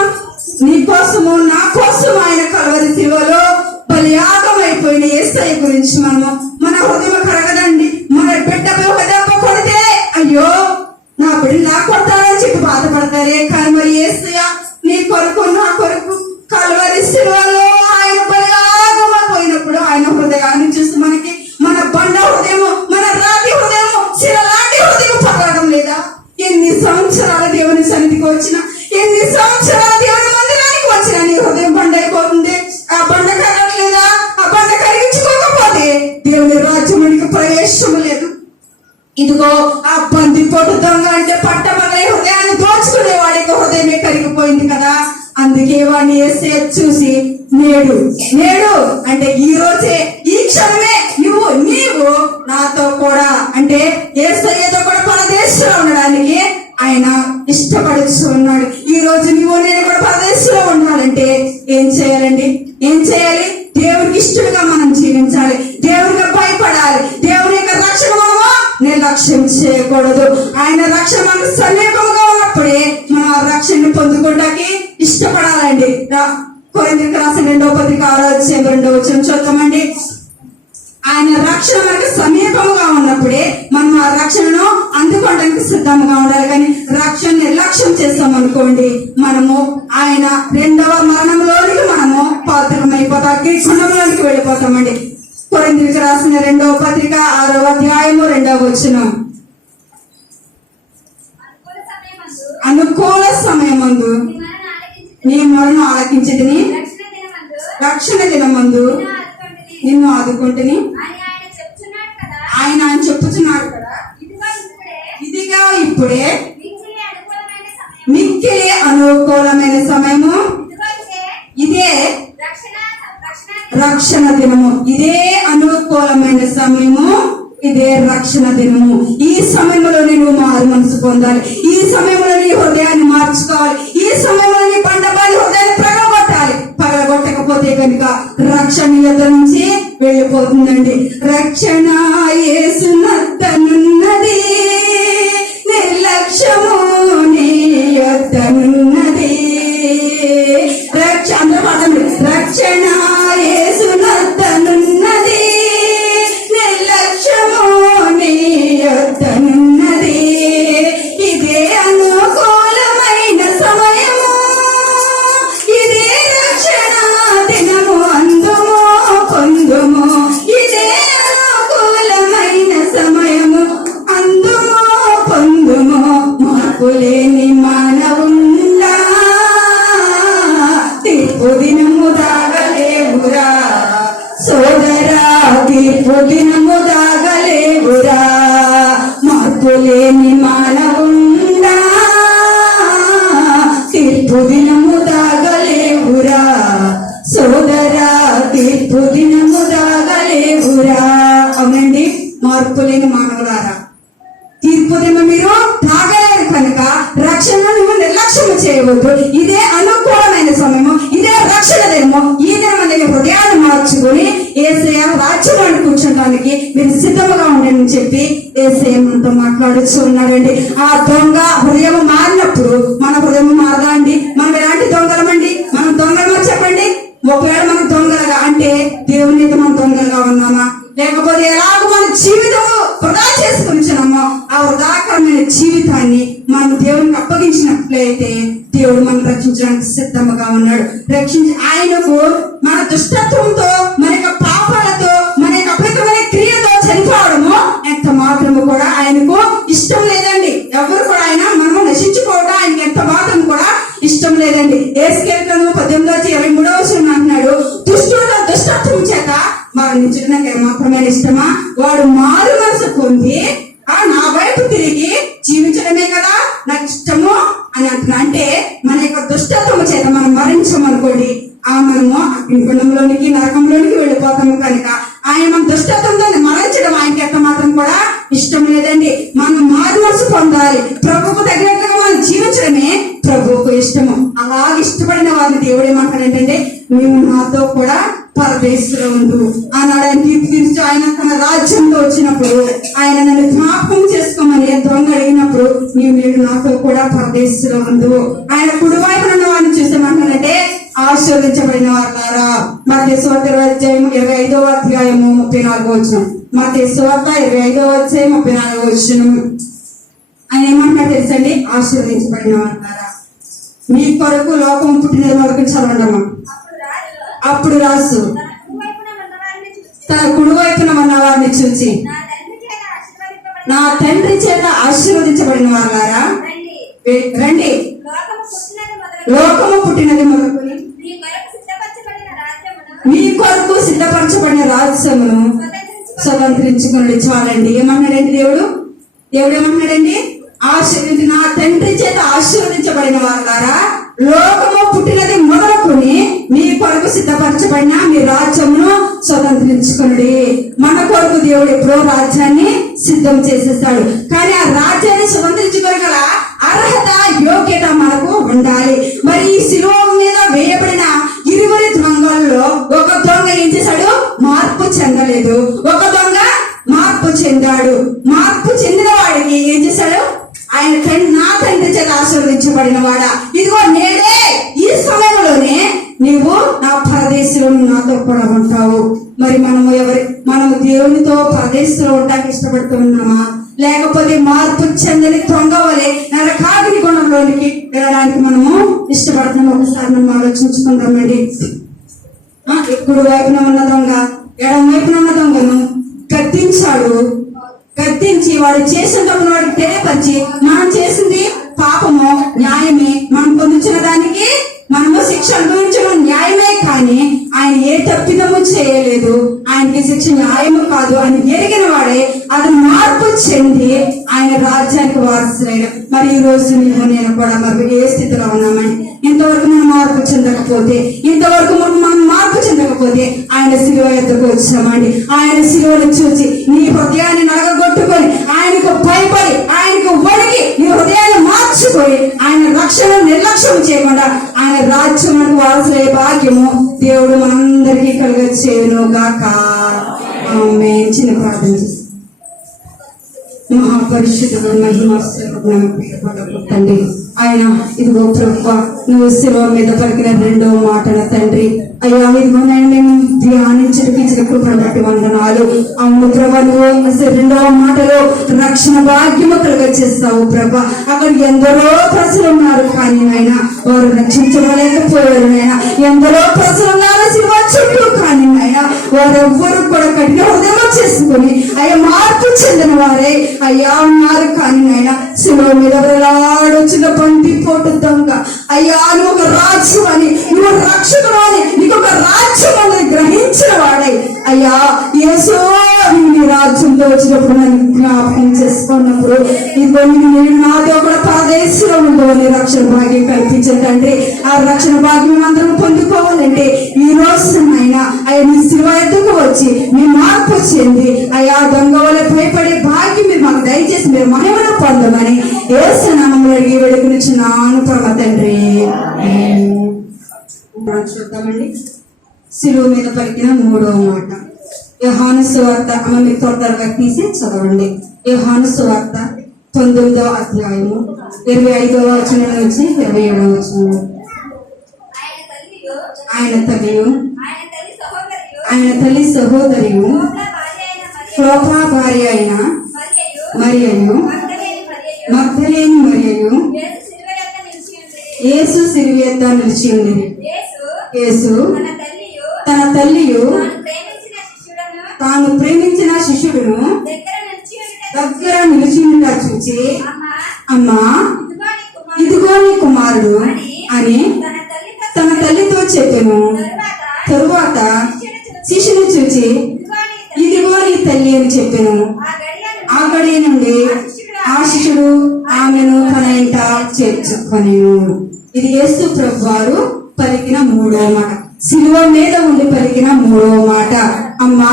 నీ కోసము నా కోసం ఆయన కల్వరి శిలువలో బలియాగం అయిపోయిన యేసయ్య గురించి మన హృదయం కరగదండి. మన బిడ్డపై ఒక దెబ్బ కొడితే అయ్యో నా బిడ్డ నా కొడతారని చెప్పి బాధపడతారే. కానీ మరి యేసయ్య నీ కొరకు నా కొరకు కల్వరి శిలువలో ఆయన బలియాగం అయిపోయినప్పుడు ఆయన హృదయాన్ని చూసి మనకి మన బండ హృదయము, మన రాతి హృదయము, శిలలాంటి హృదయం పగలడం లేదా? ఎన్ని సంవత్సరాల దేవుని సన్నిధికి వచ్చిన, ఎన్ని సంవత్సరాల దేవుని మందిరానికి వచ్చిన నీ హృదయం బండ అయిపోతుంది. ఆ బండ కరగట్లేదా? ఆ బండ కరిగించుకోకపోతే దేవుని రాజ్యమునికి ప్రవేశము లేదు. ఇదిగో ఆ బందిపోటు దొంగ అంటే పట్టబగలే హృదయాన్ని దోచుకునే వాడికి హృదయమే కరిగిపోయింది కదా. అందుకే వాడిని యేసయ్య చూసి నేడు అంటే ఈ రోజే, ఈ క్షణమే నీవు నాతో కూడా అంటే యేసయ్యతో కూడా పరదేశంలో ఇష్టపడుతూ ఉన్నాడు. ఈ రోజు నీవు నేను కూడా పరదేశంలో ఉండాలంటే ఏం చేయాలండి? ఏం చేయాలి? దేవునికి ఇష్టలుగా మనం జీవించాలి, దేవునికి భయపడాలి. దేవుని యొక్క రక్షణ మనము నిర్లక్ష్యం చేయకూడదు. ఆయన రక్షణ మనకు సమీపంగా ఉన్నప్పుడే మనం ఆ రక్షణని పొందుకోవడానికి ఇష్టపడాలండి. కొరింథీయులకు రాసిన 2వ పత్రిక 6వ అధ్యాయం 2వ వచనం చూద్దామండి. ఆయన రక్షణ మనకు సమీపంగా ఉన్నప్పుడే మనం ఆ రక్షణను అందుకోవడానికి సిద్ధంగా ఉండాలి. కానీ రక్షణ నిర్లక్ష్యం చేస్తాం అనుకోండి, మనము ఆయన 2వ మరణంలోనికి మనము పాత్రమైపోతాం, గుణంలోనికి వెళ్ళిపోతామండి. కొరింథీయులకు రాసిన 2వ పత్రిక 6వ అధ్యాయము 2వ వచనం. అనుకూల సమయమందు నీ మొరను ఆలకించితిని, రక్షణ దినమందు నిన్ను ఆదుకుంటుని ఆయన చెప్పుచున్నాడు కదా. ఇదిగా ఇప్పుడే మిక్కిలి అనుకూలమైన సమయము, ఇదే రక్షణ దినము. ఇదే అనుకూలమైన సమయము, ఇదే రక్షణ దినము. ఈ సమయంలో నువ్వు మారు మనసు పొందాలి. ఈ సమయంలో నీ హృదయాన్ని మార్చుకోవాలి. ఈ సమయంలో నీ బండబాలి హృదయాన్ని పగలగొట్టాలి. పగలగొట్టకపోతే కనుక రక్షణ యొద్ద నుంచి వెళ్ళిపోతుందండి. రక్షణ యేసునొద్దనున్నది, నిర్లక్ష్యము నీ యొద్దనున్నది. రక్షణ యేసునొద్దనున్నది, నిర్లక్ష్యము నీ యొద్దనున్నది. ఇదే అనుకూలమైన సమయము, ఇదే రక్షణ దినము, అందుము పొందుము. ఇదే అనుకూలమైన సమయము, అందుము పొందుము. మార్పులేని మానవుండా, తీర్పు దినము దాగలేవురా సోదరా, తీర్పు దినము దాగలేవురా. మార్పులేని మానవుండా, తీర్పు దినము దాగలేవురా సోదరా, తీర్పు దినము దాగలేవురా. అవునండి, మార్పులేని మానవులారా, తీర్పు దినం మీరు తాగలేరు కనుక రక్షణ నువ్వు నిర్లక్ష్యం చేయవద్దు. ఇదే అనుకూలమైన సమయము, ఇదే రక్షణ దినము. ఈ దినం నేను హృదయాన్ని మార్చుకొని యేసయ్య రాజ్యం కూర్చోడానికి మీరు సిద్ధముగా ఉండని చెప్పి యేసయ్య మనతో మాట్లాడుతూ ఉన్నాడండి. ఆ దొంగ హృదయం మారినప్పుడు మన హృదయం మారదా అండి? మనం ఎలాంటి దొంగలమండి? మనం దొంగలమా చెప్పండి? ఒకవేళ మనం దొంగలుగా అంటే దేవుని మనం దొంగలుగా ఉన్నామా? లేకపోతే ఎలాగ మన జీవితము వృధా చేసుకుంటున్నామో ఆ వృధాకరమైన జీవితాన్ని మనం దేవునికి అప్పగించినట్లయితే దేవుడు మనం రక్షించడానికి సిద్ధంగా ఉన్నాడు. ఆయనకు మన దుష్టత్వంతో, మన యొక్క పాపాలతో, మన యొక్క అపవిత్రమైన క్రియతో చనిపోవడము ఎంత మాత్రము కూడా ఆయనకు ఇష్టం లేదండి. ఎవరు కూడా ఆయన మనము నశించుకోవడం ఆయనకి ఎంత మాత్రం కూడా ఇష్టం లేదండి. యేసుకేలు గ్రంథము 18:23 అంటున్నాడు, దుష్టుడు దుష్టత్వం చేత మరణించడం నాకు ఏమాత్రమైన ఇష్టమా? వాడు మారు మనసు పొంది నా వైపు తిరిగి జీవించడమే కదా నాకు ఇష్టము అని అంటున్నా. అంటే మన యొక్క దుష్టత్వము చేత మనం మరణించమనుకోండి, మనము గుణంలోనికి నరకంలోనికి వెళ్ళిపోతాము. కనుక ఆయన మన దుష్టత్వంతో మరణించడం ఆయనకి ఎంత మాత్రం కూడా ఇష్టం లేదండి. మనం మారు మనసు పొందాలి, ప్రభువుకు తగినట్లుగా మనం జీవించడమే ప్రభువుకు ఇష్టము. అలా ఇష్టపడిన వారిని దేవుడు ఏమంటాడంటే, మేము నాతో కూడా పరదేశంలో ఉండు అన్నాడు. ఆయన తీర్చి ఆయన తన రాజ్యంలో వచ్చినప్పుడు ఆయన నన్ను జ్ఞాపకం చేసుకోమని దొంగ అడిగినప్పుడు నీవు నాతో కూడా పరదేశంలో ఉండు. ఆయన కుడివైపున ఉన్న వారిని చూసామంటానంటే ఆశీర్వదించబడిన వారులారా. మత్తయి సువార్త 25వ అధ్యాయము 34వ వచనం. మత్తయి సువార్త 25వ అధ్యాయం 34వ వచనం. ఆయన ఏమంటారు తెలుసండి? ఆశీర్వదించబడిన వారులారా, మీ కొరకు లోకం పుట్టిన వరకు చదవండమ్మా. అప్పుడు రాసు తన కుడివైపున ఉన్న వారిని చూసి, నా తండ్రి చేత ఆశీర్వదించబడిన వారులారా రండి, లోకము పుట్టినది మొదలుకొని మీ కొరకు సిద్ధపరచబడిన రాజ్యమును స్వతంత్రించుకుని చాలండి. ఏమన్నాడండి దేవుడు? దేవుడు ఏమన్నాడండి? నా తండ్రి చేత ఆశీర్వదించబడిన వారులారా, లోకము పుట్టినది మొదలుకొని మీ కొరకు సిద్ధపరచబడిన మీ రాజ్యమును స్వతంత్రించుకుని. మన కొరకు దేవుడు ఎప్పుడో రాజ్యాన్ని సిద్ధం చేసేస్తాడు. కానీ ఆ రాజ్యాన్ని స్వతంత్రించుకోగల అర్హత యోగ్యత మనకు ఉండాలి. మరి ఈ శిలువ మీద వేయబడిన ఇరువురి దొంగల్లో ఒక దొంగ ఏం చేశాడు? మార్పు చెందలేదు. ఒక దొంగ మార్పు చెందాడు. మార్పు చెందిన వాడికి ఏం చేశాడు? ఆయన నా తండ్రి చేత ఆశీర్వదించబడిన వాడా, ఇదిగో నేడే ఈ సమయంలోనే నీవు నా పరదేశంలో నాతో కూడా ఉంటావు. మరి మనము దేవునితో పరదేశంలో ఉండడానికి ఇష్టపడుతున్నామా, లేకపోతే మార్పు చెందని దొంగ వలె నరకాగ్ని గుణంలోనికి వెళ్ళడానికి మనము ఇష్టపడుతున్నాం? ఒకసారి మనం ఆలోచించుకుందామండి. కుడి వైపున ఉన్న దొంగ ఎడం వైపున ఉన్న దొంగను కత్తించాడు. కత్తించి వాడు చేసిన తప్పును వాడికి తెలియపరిచి, మనం చేసింది పాపము, న్యాయమే, మనం పొందించిన దానికి మనము శిక్ష అనుభవించడం న్యాయమే, కానీ ఆయన ఏ తప్పిదము చేయలేదు, ఆయనకి శిక్ష న్యాయము కాదు అని ఎరిగిన వాడే అది మార్పు చెంది ఆయన రాజ్యానికి వారసులైన. మరి ఈ రోజు నీవు నేను కూడా మరి ఏ స్థితిలో ఉన్నామని, ఇంతవరకు మనం మార్పు చెందకపోతే, మనం మార్పు చెందకపోతే ఆయన శిలువ ఎద్దకు వచ్చామండి. ఆయన శిలువను చూసి నీ హృదయాన్ని నలగొట్టుకొని, ఆయనకు భయపడి, ఆయనకు వణికి నీ హృదయాన్ని మార్చుకొని, ఆయన రక్షణ నిర్లక్ష్యం చేయకుండా ఆయన రాజ్యములకు వారసులే భాగ్యము దేవుడు మనందరికీ కలుగచేయును గాక. ఆమేన్. చిన్న ప్రార్థన చేస్తాం. మహాపరిశుద్ధుడు మహిమ తండ్రి, ఆయన ఇదిగో ప్రభువా, నువ్వు శిలువ మీద పలికిన రెండో మాటల తండ్రి, అయ్యా ఇదిగో మేము ధ్యానించడానికి కృపను బట్టి వందనాలు. అవును ప్రభా, నువ్వు రెండవ మాటలో రక్షణ భాగ్యము కలుగచేస్తావు ప్రభా. అక్కడ ఎందరో ప్రజలు ఉన్నారు, కానీ ఆయన వారు రక్షించలేకపోయారు. నాయన ఎందరో ప్రజలు ఉన్నారు శిలువ చుట్టూ, కానీ ఆయన వారెవ్వరు కూడా కఠిన హృదయం చేసుకుని అయ్యా మార్పు చెందిన వారే అయ్యా ఉన్నారు. కానీ ఆయన శిలువ మీద వేలాడుచున్న బంతి పోటు దొంగ, అయ్యా నువ్వు ఒక రాజు అని, నువ్వు రక్షకుడు అని, నీకు ఒక రాజ్యం అని గ్రహించిన వాడే అయ్యా యేసు నీ రాజ్యంలో వచ్చినప్పుడు నన్ను జ్ఞాపకం చేసుకున్నప్పుడు ఇదిగో నేను నాతో కూడా పరదేశంలో ఉండవని రక్షణ భాగ్యం కల్పించండి. ఆ రక్షణ భాగ్యం అందరం పొందుకోవాలంటే ఈ రోజు అయినా అయ్యా నీ శిలువ ఎద్దుకు వచ్చి మీ మార్పు చెంది అయ్యా దొంగ వల్ల భయపడే భాగ్యం మీరు మాకు దయచేసి మీరు మహిమను పొందమని యేసు నామములో అడిగి వేడుకొనుచున్నాను పరమ తండ్రి. చూద్దామండి. శిలువ మీద పలికిన మూడవ మాట యోహాను సువార్త. అమ్మ మీకు త్వరగా తీసి చదవండి. యోహాను సువార్త 9వ అధ్యాయము 25వ వచనం నుంచి 27వ వచనం. ఆయన తల్లి సహోదరియు క్లోపా భార్య అయిన మరియయు మగ్దలేని మరియయు యేసు శిలువ యొద్ద నిలిచి ఉండేది. యేసు తన తల్లియు తాను ప్రేమించిన శిష్యుడును దగ్గర నిలిచిండుట చూచి, అమ్మా ఇదిగో నీ కుమారుడు అని తన తల్లితో చెప్పెను. తరువాత శిష్యుని చూచి ఇదిగో నీ తల్లి అని చెప్పెను. ఆ గడియ నుండి ఆ శిష్యుడు ఆమెను తన ఇంట చేర్చుకొనెను. ఇది యేసు ప్రభువారు పలికిన మూడవ మాట, శిలువ మీద ఉండి పలికిన మూడవ మాట. అమ్మా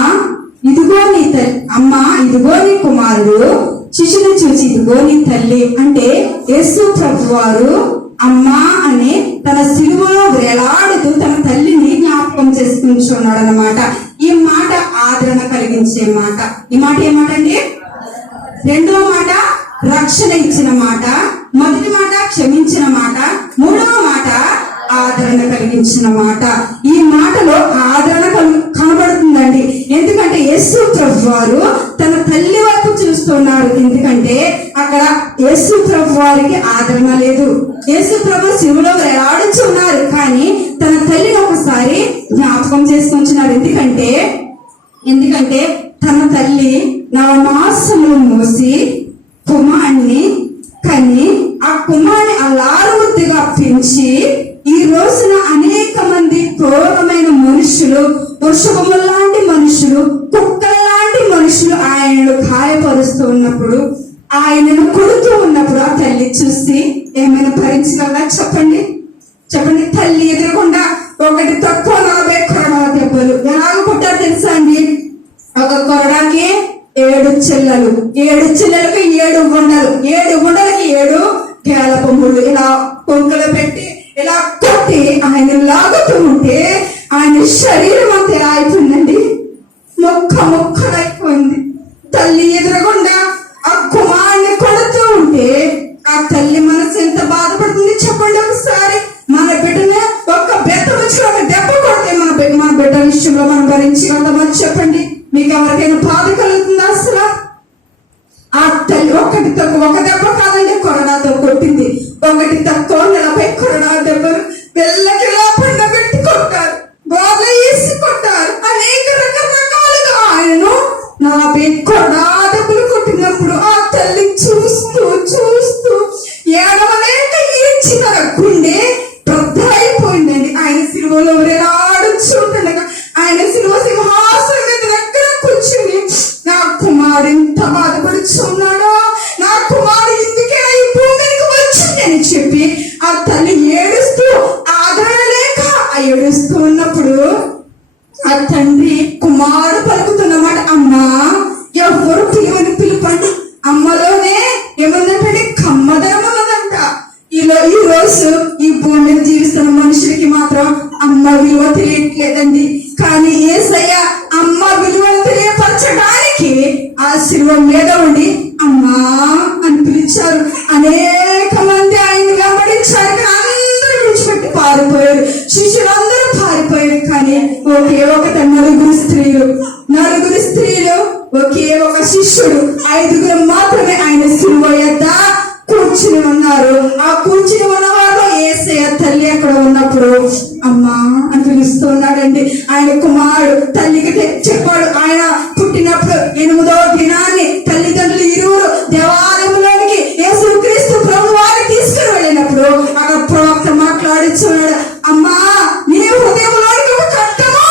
ఇదిగో నీ తల్లి, అమ్మా ఇదిగో నీ కుమారుడు. శిష్యుని చూసి ఇదిగో నీ తల్లి అంటే యేసు ప్రభువారు అమ్మా అని తన శిలువలో వేలాడుతూ తన తల్లిని జ్ఞాపకం చేసుకుంటున్నాడు అన్నమాట. ఈ మాట ఆదరణ కలిగించే మాట. ఈ మాట ఏమాట అండి? రెండవ మాట రక్షణ ఇచ్చిన మాట, మొదటి మాట క్షమించిన మాట, మూడవ మాట ఆదరణ కలిగించిన మాట. ఈ మాటలో ఆదరణ కనబడుతుందండి. ఎందుకంటే యేసు ప్రభువారు తన తల్లి వైపు చూస్తున్నారు. ఎందుకంటే అక్కడ యేసు ప్రభువారికి ఆదరణ లేదు. యేసు ప్రభు శిలువలో వేలాడుచున్నారు, కానీ తన తల్లిని ఒకసారి జ్ఞాపకం చేసుకుంటున్నారు. ఎందుకంటే తన తల్లి నవమాసములు మోసి కుమారుని కని ఆ కుమారుని అల్లారుముద్దుగా పెంచి ఈ రోజున అనేక మంది క్రూరమైన మనుషులు, వృషభముల లాంటి మనుషులు, కుక్కల లాంటి మనుషులు ఆయనను గాయపరుస్తూ ఉన్నప్పుడు, ఆయనను కొడుతూ ఉన్నప్పుడు ఆ తల్లి చూసి ఏమైనా భరించగలరా? చెప్పండి. తల్లి ఎదురకుండా ఒకటి తక్కువ 40 కొరడాల దెబ్బలు ఎలాగ కొట్టారు తెలుసా అండి? ఒక కొరడాకి 7 చిల్లలు, 7 చిల్లలకి 7 ఉండలు, 7 ఉండలకి 7 కేలపములు ఇలా కొంకలు పెట్టి ఇలా కొట్టి ఆయన లాగుతూ ఉంటే ఆయన శరీరం అంతా ఎలా అయిపోయిందండి, మొక్కలైపోయింది. తల్లి ఎదురుగుండా ఆ కుమారుని కొడుతూ ఉంటే ఆ తల్లి మనసు ఎంత బాధపడుతుంది చెప్పండి ఒకసారి. మన బిడ్డనే ఒక్క బెత్త వచ్చి ఒక దెబ్బ కొడితే మన బిడ్డ విషయంలో మనం భరించగలమని చెప్పండి. మీకు ఎవరికైనా బాధ కలుగుతుందా అసలు? ఆ తల్లి ఒక దెబ్బ కాదండి, కొరడాతో కొట్టింది. ఒకటి తక్కువ 40 కొరడా దెబ్బలు పిల్లకి లోపల పెట్టి కొట్టారు, బాధ వేసి కొట్టారు, అనేక రకరకాలుగా ఆయనను 40 కొరడా దెబ్బలు కొట్టినప్పుడు ఆ తల్లి చూస్తూ ఏడవలేక ఏడ్చి తన గుండె అయిపోయిందండి. ఆయన సిలువలో వేలాడుచుండగా ఆయన సిలువ సింహాసనం మీద దగ్గర కూర్చుని నా కుమారుడు ఎంత బాధపడుచున్నాడో, నా కుమారుడు ఇందుకే ఈ భూమికి వచ్చిందని చెప్పి ఆ తల్లి ఏడుస్తూ ఆదరలేక ఏడుస్తూ ఉన్నప్పుడు ఆ తండ్రి కుమారుడు పలుకుతున్నమాట, అమ్మా ఎవరు పిలుపండి. అమ్మలోనే ఏముందంటే కమ్మదనం ఉన్నదంట. ఈ రోజు ఈ భూమి మీద జీవిస్తున్న మనుషులకి మాత్రం అమ్మ విలువ తెలియట్లేదండి. కానీ యేసయ్య అమ్మ విలువను తెలియపరచడానికి ఆ శిలువ మీద ఉండి అమ్మా అని పిలిచారు. అనేక మంది ఆయన వెంబడించారు, అందరూ విడిచిపెట్టి పారిపోయారు, శిష్యులందరూ పారిపోయారు. కానీ ఒకే ఒకట నలుగురు స్త్రీలు ఒకే ఒక శిష్యుడు, 5గురు మాత్రమే ఆయన శిలువ యొద్ద కూర్చుని ఉన్నారు. ఆ కూర్చుని ఉన్న వారు యేసయ్య తల్లి అక్కడ ఉన్నప్పుడు అమ్మా అని పిలుస్తున్నాడండి. ఆయన కుమారుడు తల్లికి చెప్పాడు. ఆయన పుట్టినప్పుడు 8వ దినాన్ని తల్లిదండ్రులు ఇరువురు దేవాలయంలోనికి యేసుక్రీస్తు ప్రభు వారిని తీసుకుని వెళ్ళినప్పుడు అక్కడ ప్రవక్త మాట్లాడుచున్నాడు, అమ్మా నీ హృదయంలోనికి ఒక కట్టము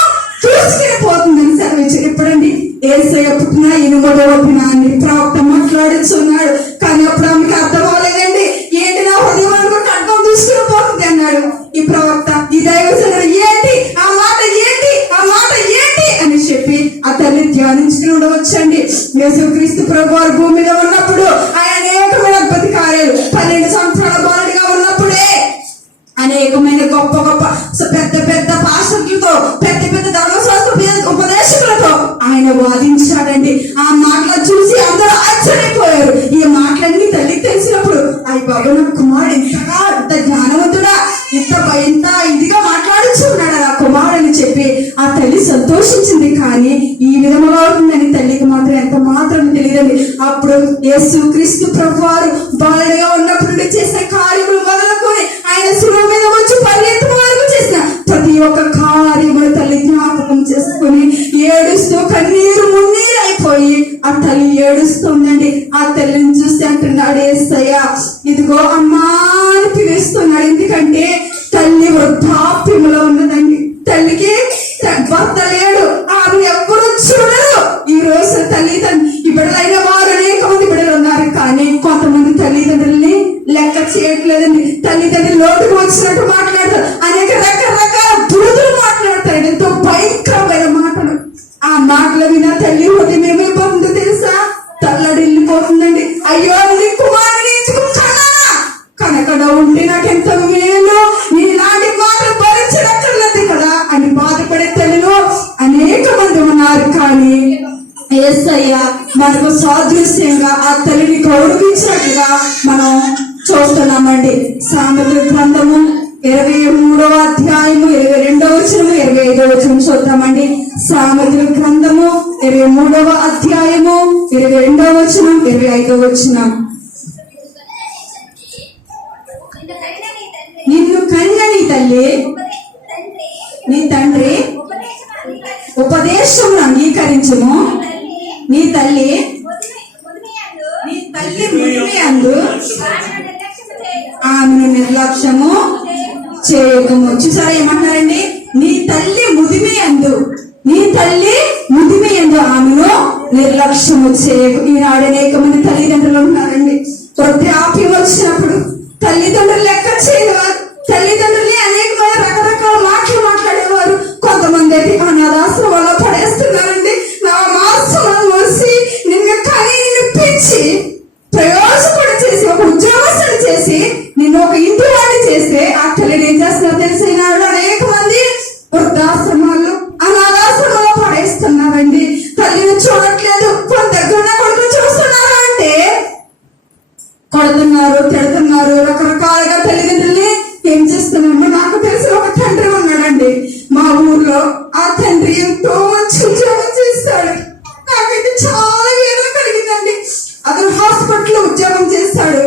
చూసుకుని పోతుందని సెలవిచ్చారు. ఎప్పుడండి? యేసయ్య పుట్టిన 8వ దినాన్ని ప్రవక్త మాట్లాడుచున్నాడు. కానీ అప్పుడు ఆమెకి అర్థం అవ్వలేదండి. ఏంటి నా హృదయం కట్టం తీసుకుని పోతుంది అన్నాడు ఈ ప్రవక్త. ఈ దైవజనుడు ఏంటి ఆ మాట ఏంటి అని చెప్పి ఆ తల్లి ధ్యానించుకుని ఉండవచ్చండి. యేసుక్రీస్తు ప్రభు వారు భూమి మీద ఉన్నప్పుడు ఆయన అనేకమైన అద్భుత కార్యాలు 12 సంవత్సరాల బాలుడిగా ఉన్నప్పుడే అనేకమైన గొప్ప పెద్ద పాస్టర్లతో పెద్ద ధర్మశాస్త్ర ఉపదేశకులతో ఆయన వాదించాడండి. ఆ మాటలు చూసి అందరూ ఆశ్చర్యపోయారు. ఈ మాటలన్నీ తల్లికి తెలిసినప్పుడు అయ్యి బాబు నా కుమారుడు ఇంత జ్ఞానవంతుడా, ఇంత ఇదిగా మాట్లాడుచున్నాడు ఆ కుమారుడు అని చెప్పి ఆ తల్లి సంతోషించింది. కానీ ఈ విధముగా అవుతుందని తల్లికి మాత్రం ఎంత మాత్రం తెలియదండి. అప్పుడు యేసుక్రీస్తు ప్రభు వారు బాలుడిగా ఉన్నప్పుడు చేసే కార్యములు మొదలుకొని ఆయన శిలువ మీద వచ్చి పర్యంతం వరకు చేసిన ప్రతి ఒక్క కార్యములు తల్లి జ్ఞాపకం చేసుకుని ఏడుస్తూ కన్నీరు మున్నీరు అయిపోయి ఆ తల్లి ఏడుస్తుందండి. ఆ తల్లిని చూసి అంటున్నాడు యేసయ్య ఇదిగో అమ్మా అని పిలుస్తున్నాడు. ఎందుకంటే తల్లి వృద్ధాప్యములో ఉన్నదండి. తల్లికి భర్త లేడు, ఆమె ఎవ్వరూ చూడరు. ఈ రోజు ఈ బిడ్డలైన వారు అనేక మంది బిడ్డలు ఉన్నారు, కానీ కొంతమంది తల్లిదండ్రుల్ని లెక్క చేయట్లేదండి. తల్లిదండ్రులు లోటుకు వచ్చినట్టు మాట్లాడతారు, అనేక రకరకాల బురుదులు మాట్లాడతారు, ఎంతో భయంకరమైన మాటలు. ఆ మాటలు వినా తల్లి హృదయం ఏమైపోతుందో తెలుసా? తల్లడిల్లిపోతుందండి. అయ్యో నీ కుమారుని కనకడ ఉంటే నాకెంత మేలు, నీలాంటి మాటలు భరించనక్కర్లేదు కదా అని బాధపడే తల్లిలో అనేక మంది ఉన్నారు. కానీ యేసయ్య మనకు సాదృశ్యంగా ఆ తల్లిని గౌరవించినట్టుగా మనం చూస్తున్నామండి. సామెతల గ్రంథము 23వ అధ్యాయము 22వ వచనము 25వ వచనం చూద్దామండి. సామెతల గ్రంథము 23వ అధ్యాయము 22వ వచనం 25వ వచనం. నిన్ను కన్న నీ తల్లి నీ తండ్రి ఉపదేశమును అంగీకరించుము. నీ తల్లి ముదిమి అందు ఆమెను నిర్లక్ష్యము చేయకము. చూసారా ఏమంటారండి? నీ తల్లి ముదిమి అందు ఆమెను నిర్లక్ష్యము చేయకు. ఈనాడు అనేక మంది తల్లిదండ్రులు ఉన్నారండి. వృద్ధాప్యం వచ్చినప్పుడు తల్లిదండ్రులు లెక్క చేయవారు, తల్లిదండ్రుల్ని అనేకమైన రకరకాల మాటలు మాట్లాడేవారు. కొంతమంది అయితే అనాథాశ్రమంలో పడేస్తున్నారండి. నా మాసం మోసి నిన్ను పెంచి ప్రయోజకుడు చేసి ఒక ఉద్యోగస్తుడు చేసి తండ్రి ఎంతో మంచి ఉద్యోగం చేస్తాడు. నాకైతే చాలా వేదన కలిగిందండి. అతను హాస్పిటల్లో ఉద్యోగం చేస్తాడు.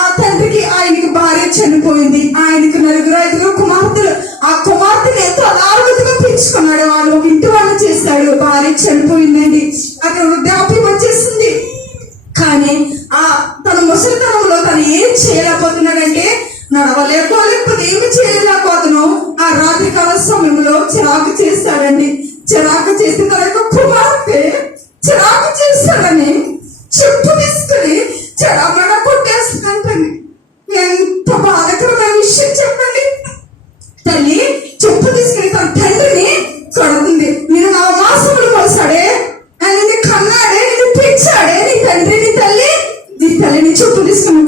ఆ తండ్రికి ఆయనకి భార్య చనిపోయింది. ఆయనకు 4-5 కుమార్తెలు. ఆ కుమార్తెను ఎంతో అనారోగ్యంగా పెంచుకున్నాడు. వాళ్ళు ఒక ఇంటి వాళ్ళు చేస్తాడు. భార్య చనిపోయిందండి. అతను వృద్ధాప్యం వచ్చేసింది. కానీ ఆ తన ముసలితనంలో తను ఏం చేయలేకపోతున్నాడంటే, లేకపోతే ఏమి చేయలేకపోతున్నాం. ఆ రాత్రి కాల సమయంలో చిరాకు చేస్తాడండి. చిరాకు చేసి తన యొక్క కుమార్తె చిరాకు చేస్తాడని చెప్పు తీసుకుని చెడమడ కొట్టేస్తాడండి. ఎంత బాధకరమైన విషయం చెప్పండి. తల్లి చెప్పు తీసుకుని తన తండ్రిని కొడుతుంది. నేను 4 మాసములు మోసాడే, ఆయన కన్నాడే, నేను పెంచాడే, నీ తండ్రి నీ తల్లిని చెప్పు తీసుకుని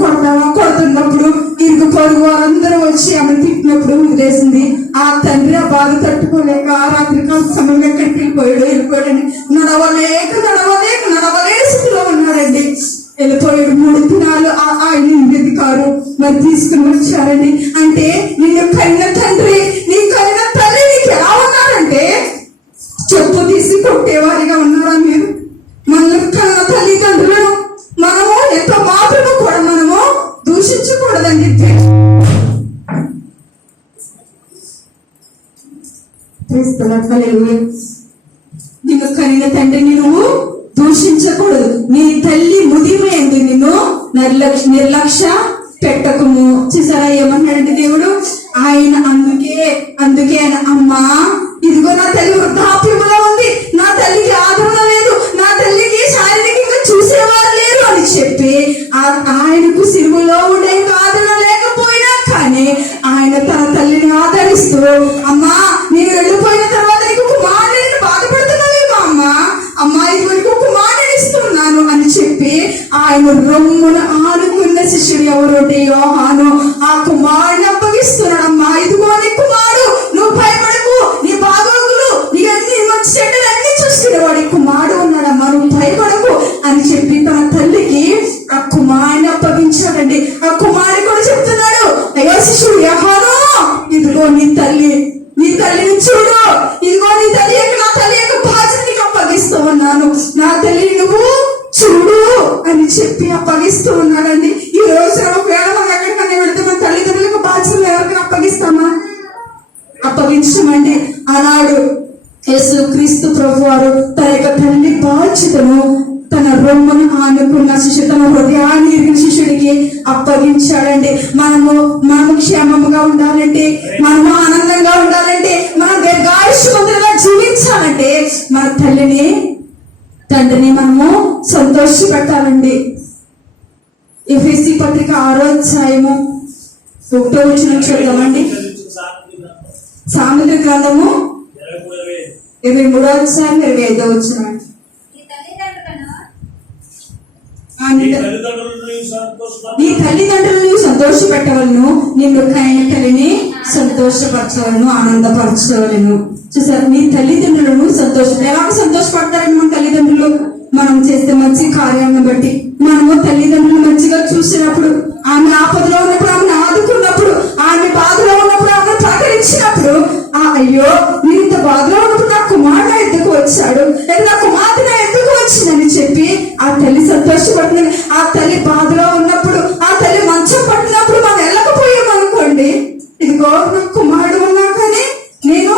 కొడుతున్నప్పుడు ఇరుగు పొరుగు వారందరూ వచ్చి ఆమె తిట్టినప్పుడు వదిలేసింది. ఆ తండ్రి ఆ బాధ తట్టుకోలేక ఆ రాత్రి కాల సమయంలో ఎక్కడికి వెళ్ళిపోయాడండి. నడవలే స్థితిలో ఉన్నాడండి. వెళ్ళిపోయాడు. 3 దినాలు ఆయన ఇంటిది కారు మరి తీసుకుని వచ్చారండి. అంటే నిన్ను కన్న తండ్రి, నీ కన్న తల్లి నీకు ఎలా ఉన్నారంటే చెప్పు తీసి కొట్టేవారిగా ఉన్నారా మీరు? మన కన్న తల్లిదండ్రులను మనము ఎంత మాత్రము కూడా మనము దూషించకూడదండి. నిన్ను కనిన తండ్రిని నువ్వు దూషించకూడదు. నీ తల్లి ముదిమైంది, నిన్ను నిర్లక్ష్య పెట్టకము. చూసారా ఏమన్నాడంటే దేవుడు? ఆయన అందుకే ఆయన అమ్మా ఇదిగో నా తల్లి వృద్ధాప్యంలో ఉంది, నా తల్లికి ఆదరణ లేదు, నా తల్లికి శారీరకంగా చూసేవారు లేరు అని చెప్పి ఆయనకు సిలువలో ఉండే ఆదరణ లేకపోయినా కానీ ఆయన తన తల్లిని ఆదరిస్తూ, అమ్మా నేను వెళ్ళిపోయిన తర్వాత నీకు కుమారుడిని బాధపడుతున్నావేమో అమ్మా ఇదివరకు కుమారుడిని ఇస్తున్నాను అని చెప్పి ఆయన రొమ్మున ఆనుకున్న శిష్యుడు ఎవరంటే యోహాను. ఆ కుమారుడిని అప్పగిస్తున్నాడమ్మా, ఇదిగో నీ కుమారుడు, నువ్వు భయపడకు, నీ బాగోగులు నీ అన్ని మంచి చెడ్డలన్నీ చూసుకునేవాడి కుమారుడు ఉన్నాడమ్మా, నువ్వు భయపడకు అని చెప్పి తన తల్లికి ఆ కుమారుడిని అప్పగించాడండి. ఆ కుమారుడు కూడా చెప్తున్నాడు, అయ్యో శిష్యుడు యోహాను, ఇదిగో నీ తల్లిని చూడు, ఇదిగో నీ తల్లి నా తల్లి యొక్క బాధ్యత నీకు అప్పగిస్తూ ఉన్నాను, నా తల్లిని నువ్వు చూడు అని చెప్పి అప్పగిస్తూ ఉన్నాడండి. ఈ రోజు ఒకవేళ మనం ఎక్కడికన్నా వెళితే మన తల్లిదండ్రులకు బాధ్యతలు ఎవరికైనా అప్పగిస్తామా? అప్పగించమండి. ఆనాడు యేసు క్రీస్తు ప్రభు వారు తన యొక్క తల్లి బాధ్యతను తన రొమ్మును ఆనుకున్న శిష్యుడు, తన హృదయాన్ని ఎరిగిన శిష్యుడికి అప్పగించాడండి. మనము క్షేమముగా ఉండాలంటే, మనము ఆనందంగా ఉండాలంటే, మనం దీర్ఘాయుష్మంతులుగా జీవించాలంటే మన తండ్రిని మనము సంతోష పెట్టాలండి. ఎఫెసీ పత్రిక 6వ అధ్యాయము 1వ వచనం చూద్దామండి. సామెతల గ్రంథము 23వ అధ్యాయం 25వ వచనం. నీ తల్లిదండ్రులను సంతోష పెట్టవలను, నిన్ను కైన తల్లిని సంతోషపరచవలను, ఆనందపరచవలను. చూసారు, నీ తల్లిదండ్రులను ఎలా సంతోషపడతారండి మన తల్లిదండ్రులు? మనం చేస్తే మంచి కార్యాలను బట్టి. మనము తల్లిదండ్రులు మంచిగా చూసినప్పుడు, ఆమె ఆపదలో ఉన్నప్పుడు ఆమెను ఆదుకున్నప్పుడు, ఆమె బాధలో ఉన్నప్పుడు ఆమెను ప్రకటించినప్పుడు, అయ్యో నేను ఇంత బాధలో ఉన్నప్పుడు నా కుమారుడు నా ఎద్దుకు వచ్చాడు, లేదా నా కుమార్తె నా ఎద్దుకు వచ్చిందని చెప్పి ఆ తల్లి సంతోషపడుతుంది. ఆ తల్లి బాధలో ఉన్నప్పుడు, ఆ తల్లి మంచం పట్టినప్పుడు మనం వెళ్ళకపోయామనుకోండి, ఇదిగో నాకు కుమారుడు ఉన్నా కానీ నేను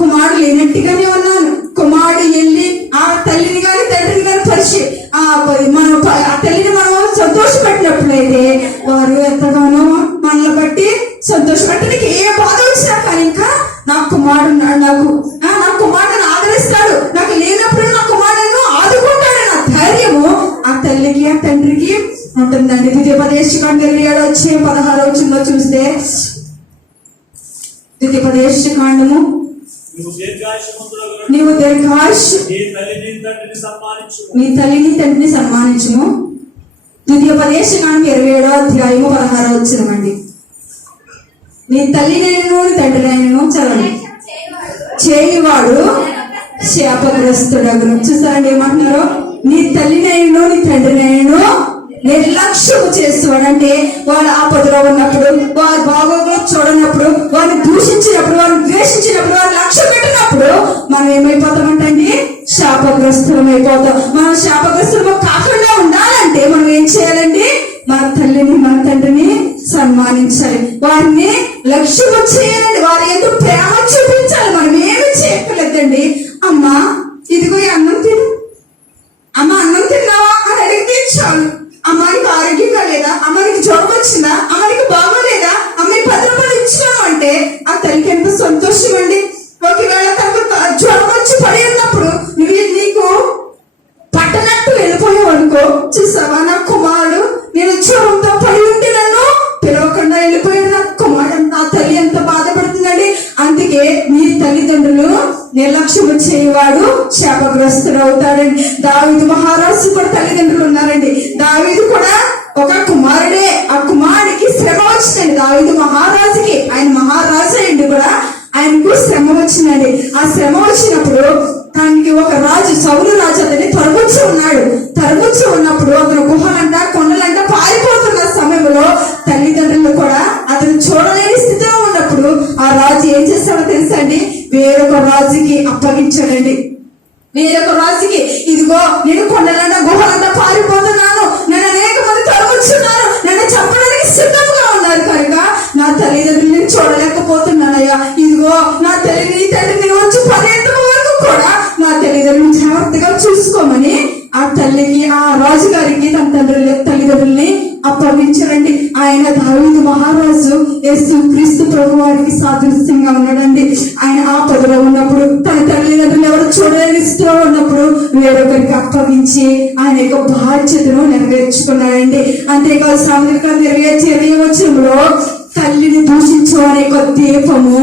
కుమారుడు లేనట్టుగానే ఉన్నాను. కుమారుడు వెళ్ళి ఆ తల్లిని కానీ తండ్రిని కానీ పరిచి ఆ తల్లిని మనం సంతోషపెట్టినప్పుడైతే వారు ఎంతగానో మనల్ని బట్టి సంతోషపెట్టడానికి ఏ బాధ వచ్చినా కానీ ఇంకా నా కుమారుడు నా కుమారుడిని ఆదరిస్తాడు, నాకు లేనప్పుడు నా కుమారుడును ఆదుకుంటాడన్న ధైర్యము ఆ తల్లికి ఆ తండ్రికి ఉంటుందండి. ద్వితీయోపదేశకాండం 27:16 వచనంలో చూస్తే, ద్వితీయోపదేశకాండము నీవు దీర్ఘాయుష్షు నీ తల్లిని తండ్రిని సన్మానించుము. ద్వితీయోపదేశకాండం 27వ అధ్యాయము 16వ వచనం అండి. నీ తల్లినైనను నీ తండ్రినైనను చదవండి చేయువాడు శాపగ్రస్తుడగును. చూసారండి ఏమంటున్నారు? నీ తల్లినైనను నీ తండ్రినైనను నిర్లక్ష్యము చేస్తున్నాడు. అంటే వాడు ఆపదలో ఉన్నప్పుడు, వారు బాగోగులు చూడనప్పుడు, వారిని దూషించినప్పుడు, వారిని ద్వేషించినప్పుడు, వారిని లక్ష్య పెట్టినప్పుడు మనం ఏమైపోతామంటండి? శాపగ్రస్తులం అయిపోతాం. మనం శాపగ్రస్తులం కాకుండా ఉండాలంటే మనం ఏం చేయాలండి? మన తల్లిని మన తండ్రిని సన్మానించాలి, వారిని లక్ష్యము చేయాలండి, వారి ఎందుకు ప్రేమ చూపించాలి. మనం ఏమి చేయక్కర్లేదండి. అమ్మా ఇదిగో ఈ అన్నం తిను, అమ్మ అన్నం తిన్నావా అని అడిగితే చాలు. అమ్మానికి ఆరోగ్యంగా లేదా, అమ్మానికి జ్వరం వచ్చిందా, అమ్మానికి బాగోలేదా, అమ్మాయి 10 రూపాయలు ఇచ్చినాను అంటే ఆ తల్లికి ఎంత సంతోషం అండి. ఒకవేళ తనకు జ్వరం వచ్చి పడి ఉన్నప్పుడు నీకు పట్టనట్టు వెళ్ళిపోయావు అనుకో, చూసావా నా కుమారుడు నేను జ్వరంతో పడి ఉంటే నన్ను పిలవకుండా వెళ్ళిపోయాడు నా కుమారుడు, నా తల్లి ఎంత బాధపడుతుందండి. అందుకే మీ తల్లిదండ్రులు నిర్లక్ష్యం చేయవాడు శాపగ్రస్తుడు అవుతాడండి. దావీదు మహారాజు కూడా తల్లిదండ్రులు ఉన్నారండి. దావీదు కూడా ఒక కుమారుడే. ఆ కుమారుడికి శ్రమ వచ్చిందండి. దావీదు మహారాజుకి, ఆయన మహారాజు అయ్యండి కూడా, ఆయనకు శ్రమ వచ్చిందండి. ఆ శ్రమ వచ్చినప్పుడు తనకి ఒక రాజు, సౌలు రాజు అతన్ని తరగొచ్చి ఉన్నాడు. తరగొచ్చి ఉన్నప్పుడు అతను గుహలంట కొండలంట పారిపోతున్న సమయంలో తల్లిదండ్రులు కూడా అతను చూడలేని స్థితిలో ఉన్నప్పుడు ఆ రాజు ఏం చేస్తాడో తెలుసా అండి? వేరొక రాజుకి అప్పగించాడండి. వేరొక రాజుకి, ఇదిగో నేను కొండలంట గుహలంట పారిపోతున్నాను, నన్ను అనేక మంది తరగొచ్చున్నారు, నన్ను చంపడానికి సిద్ధంగా ఉన్నారు కనుక నా తల్లిదండ్రులు చూడలేకపోతున్నానయ్యా. ఇదిగో నా తల్లిని తండ్రిని వచ్చి 10 ఏళ్ళ వరకు కూడా నా తల్లిదండ్రులను జాగ్రత్తగా చూసుకోమని ఆ తల్లికి, ఆ రాజుగారికి తన తల్లిదండ్రుల్ని అప్పగించారండి. ఆయన దావీదు మహారాజు యేసు క్రీస్తు ప్రభు వారికి సాదృశ్యంగా ఉన్నాడండి. ఆయన ఆపదలో ఉన్నప్పుడు, తన తల్లిదండ్రులు ఎవరు చూడలేని స్థితిలో ఉన్నప్పుడు వేరొకరికి అప్పగించి ఆయన యొక్క బాధ్యతను నెరవేర్చుకున్నాడండి. అంతేకాదు సాముద్రిక నెరవేర్చి 20వ వచనంలో తల్లిని దూషించు అనే ఒక దీపము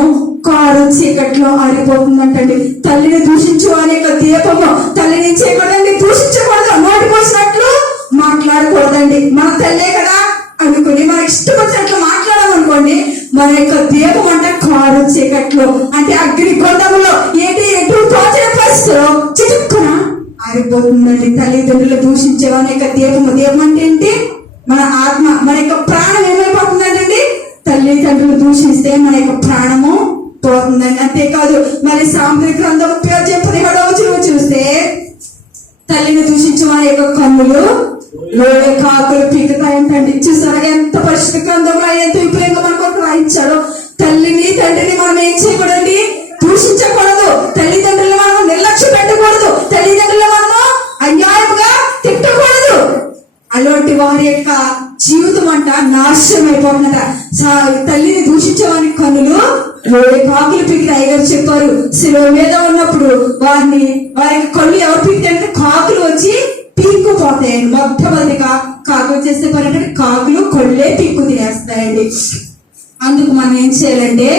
కారు చీకట్లో ఆరిపోతుందంటండి. తల్లిని దూషించు అనే ఒక దీపము, తల్లిని చేయకూడదండి, దూషించకూడదు, నోటి పోసినట్లు మాట్లాడకూడదండి. మన తల్లే కదా అనుకుని మన ఇష్టం వచ్చినట్లు మాట్లాడాలనుకోండి, మన యొక్క దీపం అంటే కారు చీకట్లో అంటే అగ్ని కొండములో ఎటు తోచిన పరిస్థితిలో చిటుక్కున ఆరిపోతుందండి. తల్లిదండ్రులు దూషించే అనే యొక్క దీపము. దీపం అంటే ఏంటి? మన ఆత్మ, మన యొక్క ప్రాణం ఏమైపోతుందండి? తల్లిదండ్రులు దూషిస్తే మన యొక్క ప్రాణము పోతుందండి. అంతేకాదు మరి సాంస్కృతిక గ్రంథం 17వ వచనం చూస్తే తల్లిని దూషించే వారి యొక్క కన్నులు లోయ కాకులు పీకుతాయంటండి. చూసారా ఎంత పరిశుద్ధ గ్రంథంలో ఎంత విపులంగా మనకు రాయించాడో. తల్లిని తండ్రిని మనం ఏం చేయకూడదండి? దూషించకూడదు. తల్లిదండ్రులు మనం నిర్లక్ష్య పెట్టకూడదు. తల్లిదండ్రులు మనము అన్యాయంగా తిట్టకూడదు. అలాంటి వారి యొక్క జీవితం అంట నాశనం అయిపోతుందట. తల్లిని దూషించే వారి కన్నులు కాకులు పీకి అయ్యగారు చెప్పారు. శిలువ మీద ఉన్నప్పుడు వారి కళ్ళు ఎవరు పీకితే కాకులు వచ్చి పీక్కుపోతాయండి. మొట్టమొదటిగా కాకులు చేసే పని అంటే కాకులు కొళ్ళే పీక్కు తినేస్తాయండి. అందుకు మనం ఏం చేయాలంటే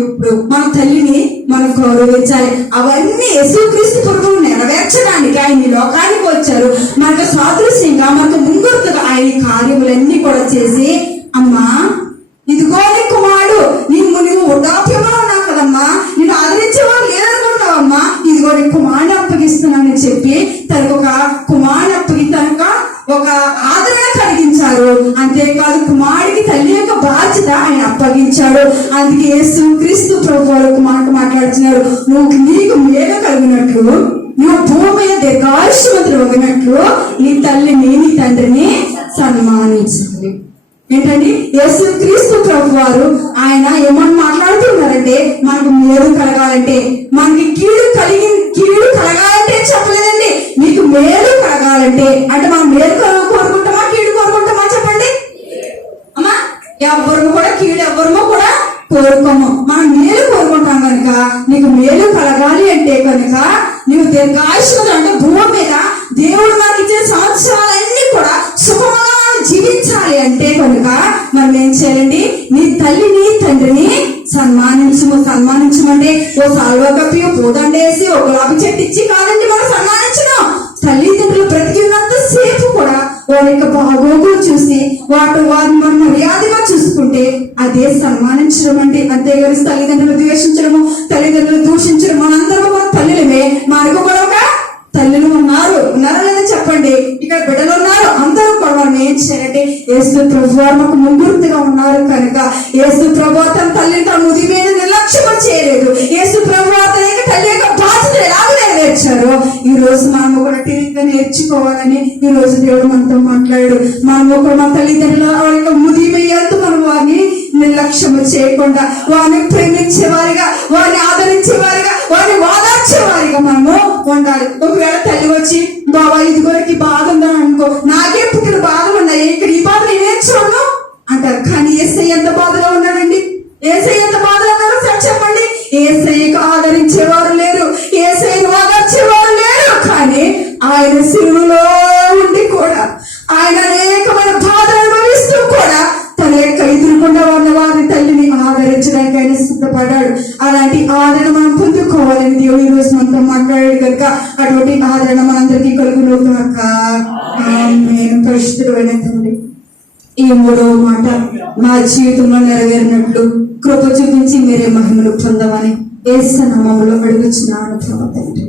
ఇప్పుడు మన తల్లిని మనం గౌరవించాలి. అవన్నీ యేసుక్రీస్తు ప్రభువు నెరవేర్చడానికి ఆయన ఈ లోకానికి వచ్చారు. మనకు సాదృశ్యంగా, మనకు ముంగుర్తుగా ఆయన కార్యములన్నీ కూడా చేసి, అమ్మా ఇదిగో నీ కుమారుడు, నువ్వు వృద్ధాప్యంలో ఉన్నావు కదమ్మా, నేను ఆదరించేవాడు లేదనుకుంటున్నావమ్మా, ఇదిగో నీ కుమారుని అప్పగిస్తున్నానని చెప్పి తనకు ఒక కుమారుని తనక ఒక ఆదరణ కలిగించారు. అంతేకాదు కుమారుడికి తల్లి యొక్క బాధ్యత ఆయన అప్పగించాడు. అందుకే యేసు క్రీస్తు ప్రభు వారు మాట్లాడుతున్నారు, నీకు మేలు కలిగినట్లు, నువ్వు భూమి మీద దీర్ఘాయుష్మంతులు వగినట్లు నీ తల్లిని నీ తండ్రిని సన్మానించాలి. ఏంటండి? యేసు క్రీస్తు ప్రభు వారు ఆయన ఏమని మాట్లాడుతున్నారంటే, మనకు మేలు కలగాలంటే, మనకి కీడు కలగాలంటే చెప్పలేదండి, మీకు మేలు కలగాలంటే అంటే మనం మేలు కోరుకుంటామా కీడు కోరుకుంటామా చెప్పండి అమ్మా? ఎవ్వరు కూడా కీడు ఎవ్వరమో కూడా కోరుకోము, మనం మేలు కోరుకుంటాం కనుక నీకు మేలు కలగాలి అంటే కనుక నువ్వు దీర్ఘాయుష్మంతుడు అంటే భూమి మీద దేవుడు మనకి ఇచ్చిన సంవత్సరాలన్నీ కూడా సుఖంగా జీవించాలి అంటే కనుక మనం ఏం చేయాలండి? నీ తల్లిని తండ్రిని సన్మానించమంటే ఓ సాల్వా కప్పి, ఓ పూదండేసి, ఓ గులాబీ చెట్టు ఇచ్చి కాదండి మనం సన్మానించడం. తల్లిదండ్రులు బ్రతికినంత సేపు కూడా వారి యొక్క బాగోగులు చూసి వారిని మనం మర్యాదగా చూసుకుంటే అదే సన్మానించడం అండి. అంతేగాని తల్లిదండ్రులు ద్వేషించడము, తల్లిదండ్రులు దూషించడం, మనందరూ కూడా తల్లిలమే, మనకు కూడా ఒక తల్లులు ఉన్నారా లేదా చెప్పండి? ఇక్కడ బిడ్డలు ఉన్నారు, అందరూ కూడా మనం ఏం చేయాలంటే యేసు ప్రభు వారు మాకు ముంగుర్తుగా ఉన్నారు కనుక యేసు ప్రభు తన తల్లిని తన ముది మీద నిర్లక్ష్యం చేయలేదు. యేసు ప్రభు తన యొక్క తల్లి యొక్క రోజు మనము కూడా తిరిగి నేర్చుకోవాలని ఈ రోజు దేవుడు మనతో మాట్లాడాడు. మనము కూడా మన తల్లిదండ్రుల వాళ్ళ ముదిమయ్యేంత మనం వారిని నిర్లక్ష్యము చేయకుండా, వారిని ప్రేమించే వారిగా, వారిని ఆదరించే వారిగా, వారిని వాదార్చే వారిగా మనము ఉండాలి. ఒకవేళ తల్లి వచ్చి బాబా ఇదిగోరికి బాధ ఉందని అనుకో, నాకే పుట్టిన బాధలు ఉన్నాయి, ఇక్కడ ఈ బాధ నేనేం చూడను అంటారు. కానీ యేసయ్య ఎంత బాధలో ఉన్నాడండి? యేసయ్య ఎంత బాధలో ఉన్నాడో సరే చెప్పండి. యేసయ్యకు ఆదరించేవారు లేరు, యేసయ్యను ఆదరించేవారు లేరు. కానీ ఆయన సిలువలో ఉండి కూడా, ఆయన అనేకమైన బాధలు అనుభవిస్తూ కూడా తన యొక్క ఎదురుకుండా ఉన్న వారి తల్లిని ఆదరించడానికి ఆయన సిద్ధపడ్డాడు. అలాంటి ఆదరణ మనం పొందుకోవాలని దేవుడు ఈ రోజు మనతో మాట్లాడాడు కనుక అటువంటి ఆదరణ మనందరికీ కలుగును కాక. ఆమేన్. పరిశుద్ధుడైన తండ్రి, ఈ 3వ మాట మా జీవితంలో నెరవేరినట్లు కృప చూపించి మీరే మహిమను పొందమని యేసు నామములో అడుగుచున్నాను తండ్రి.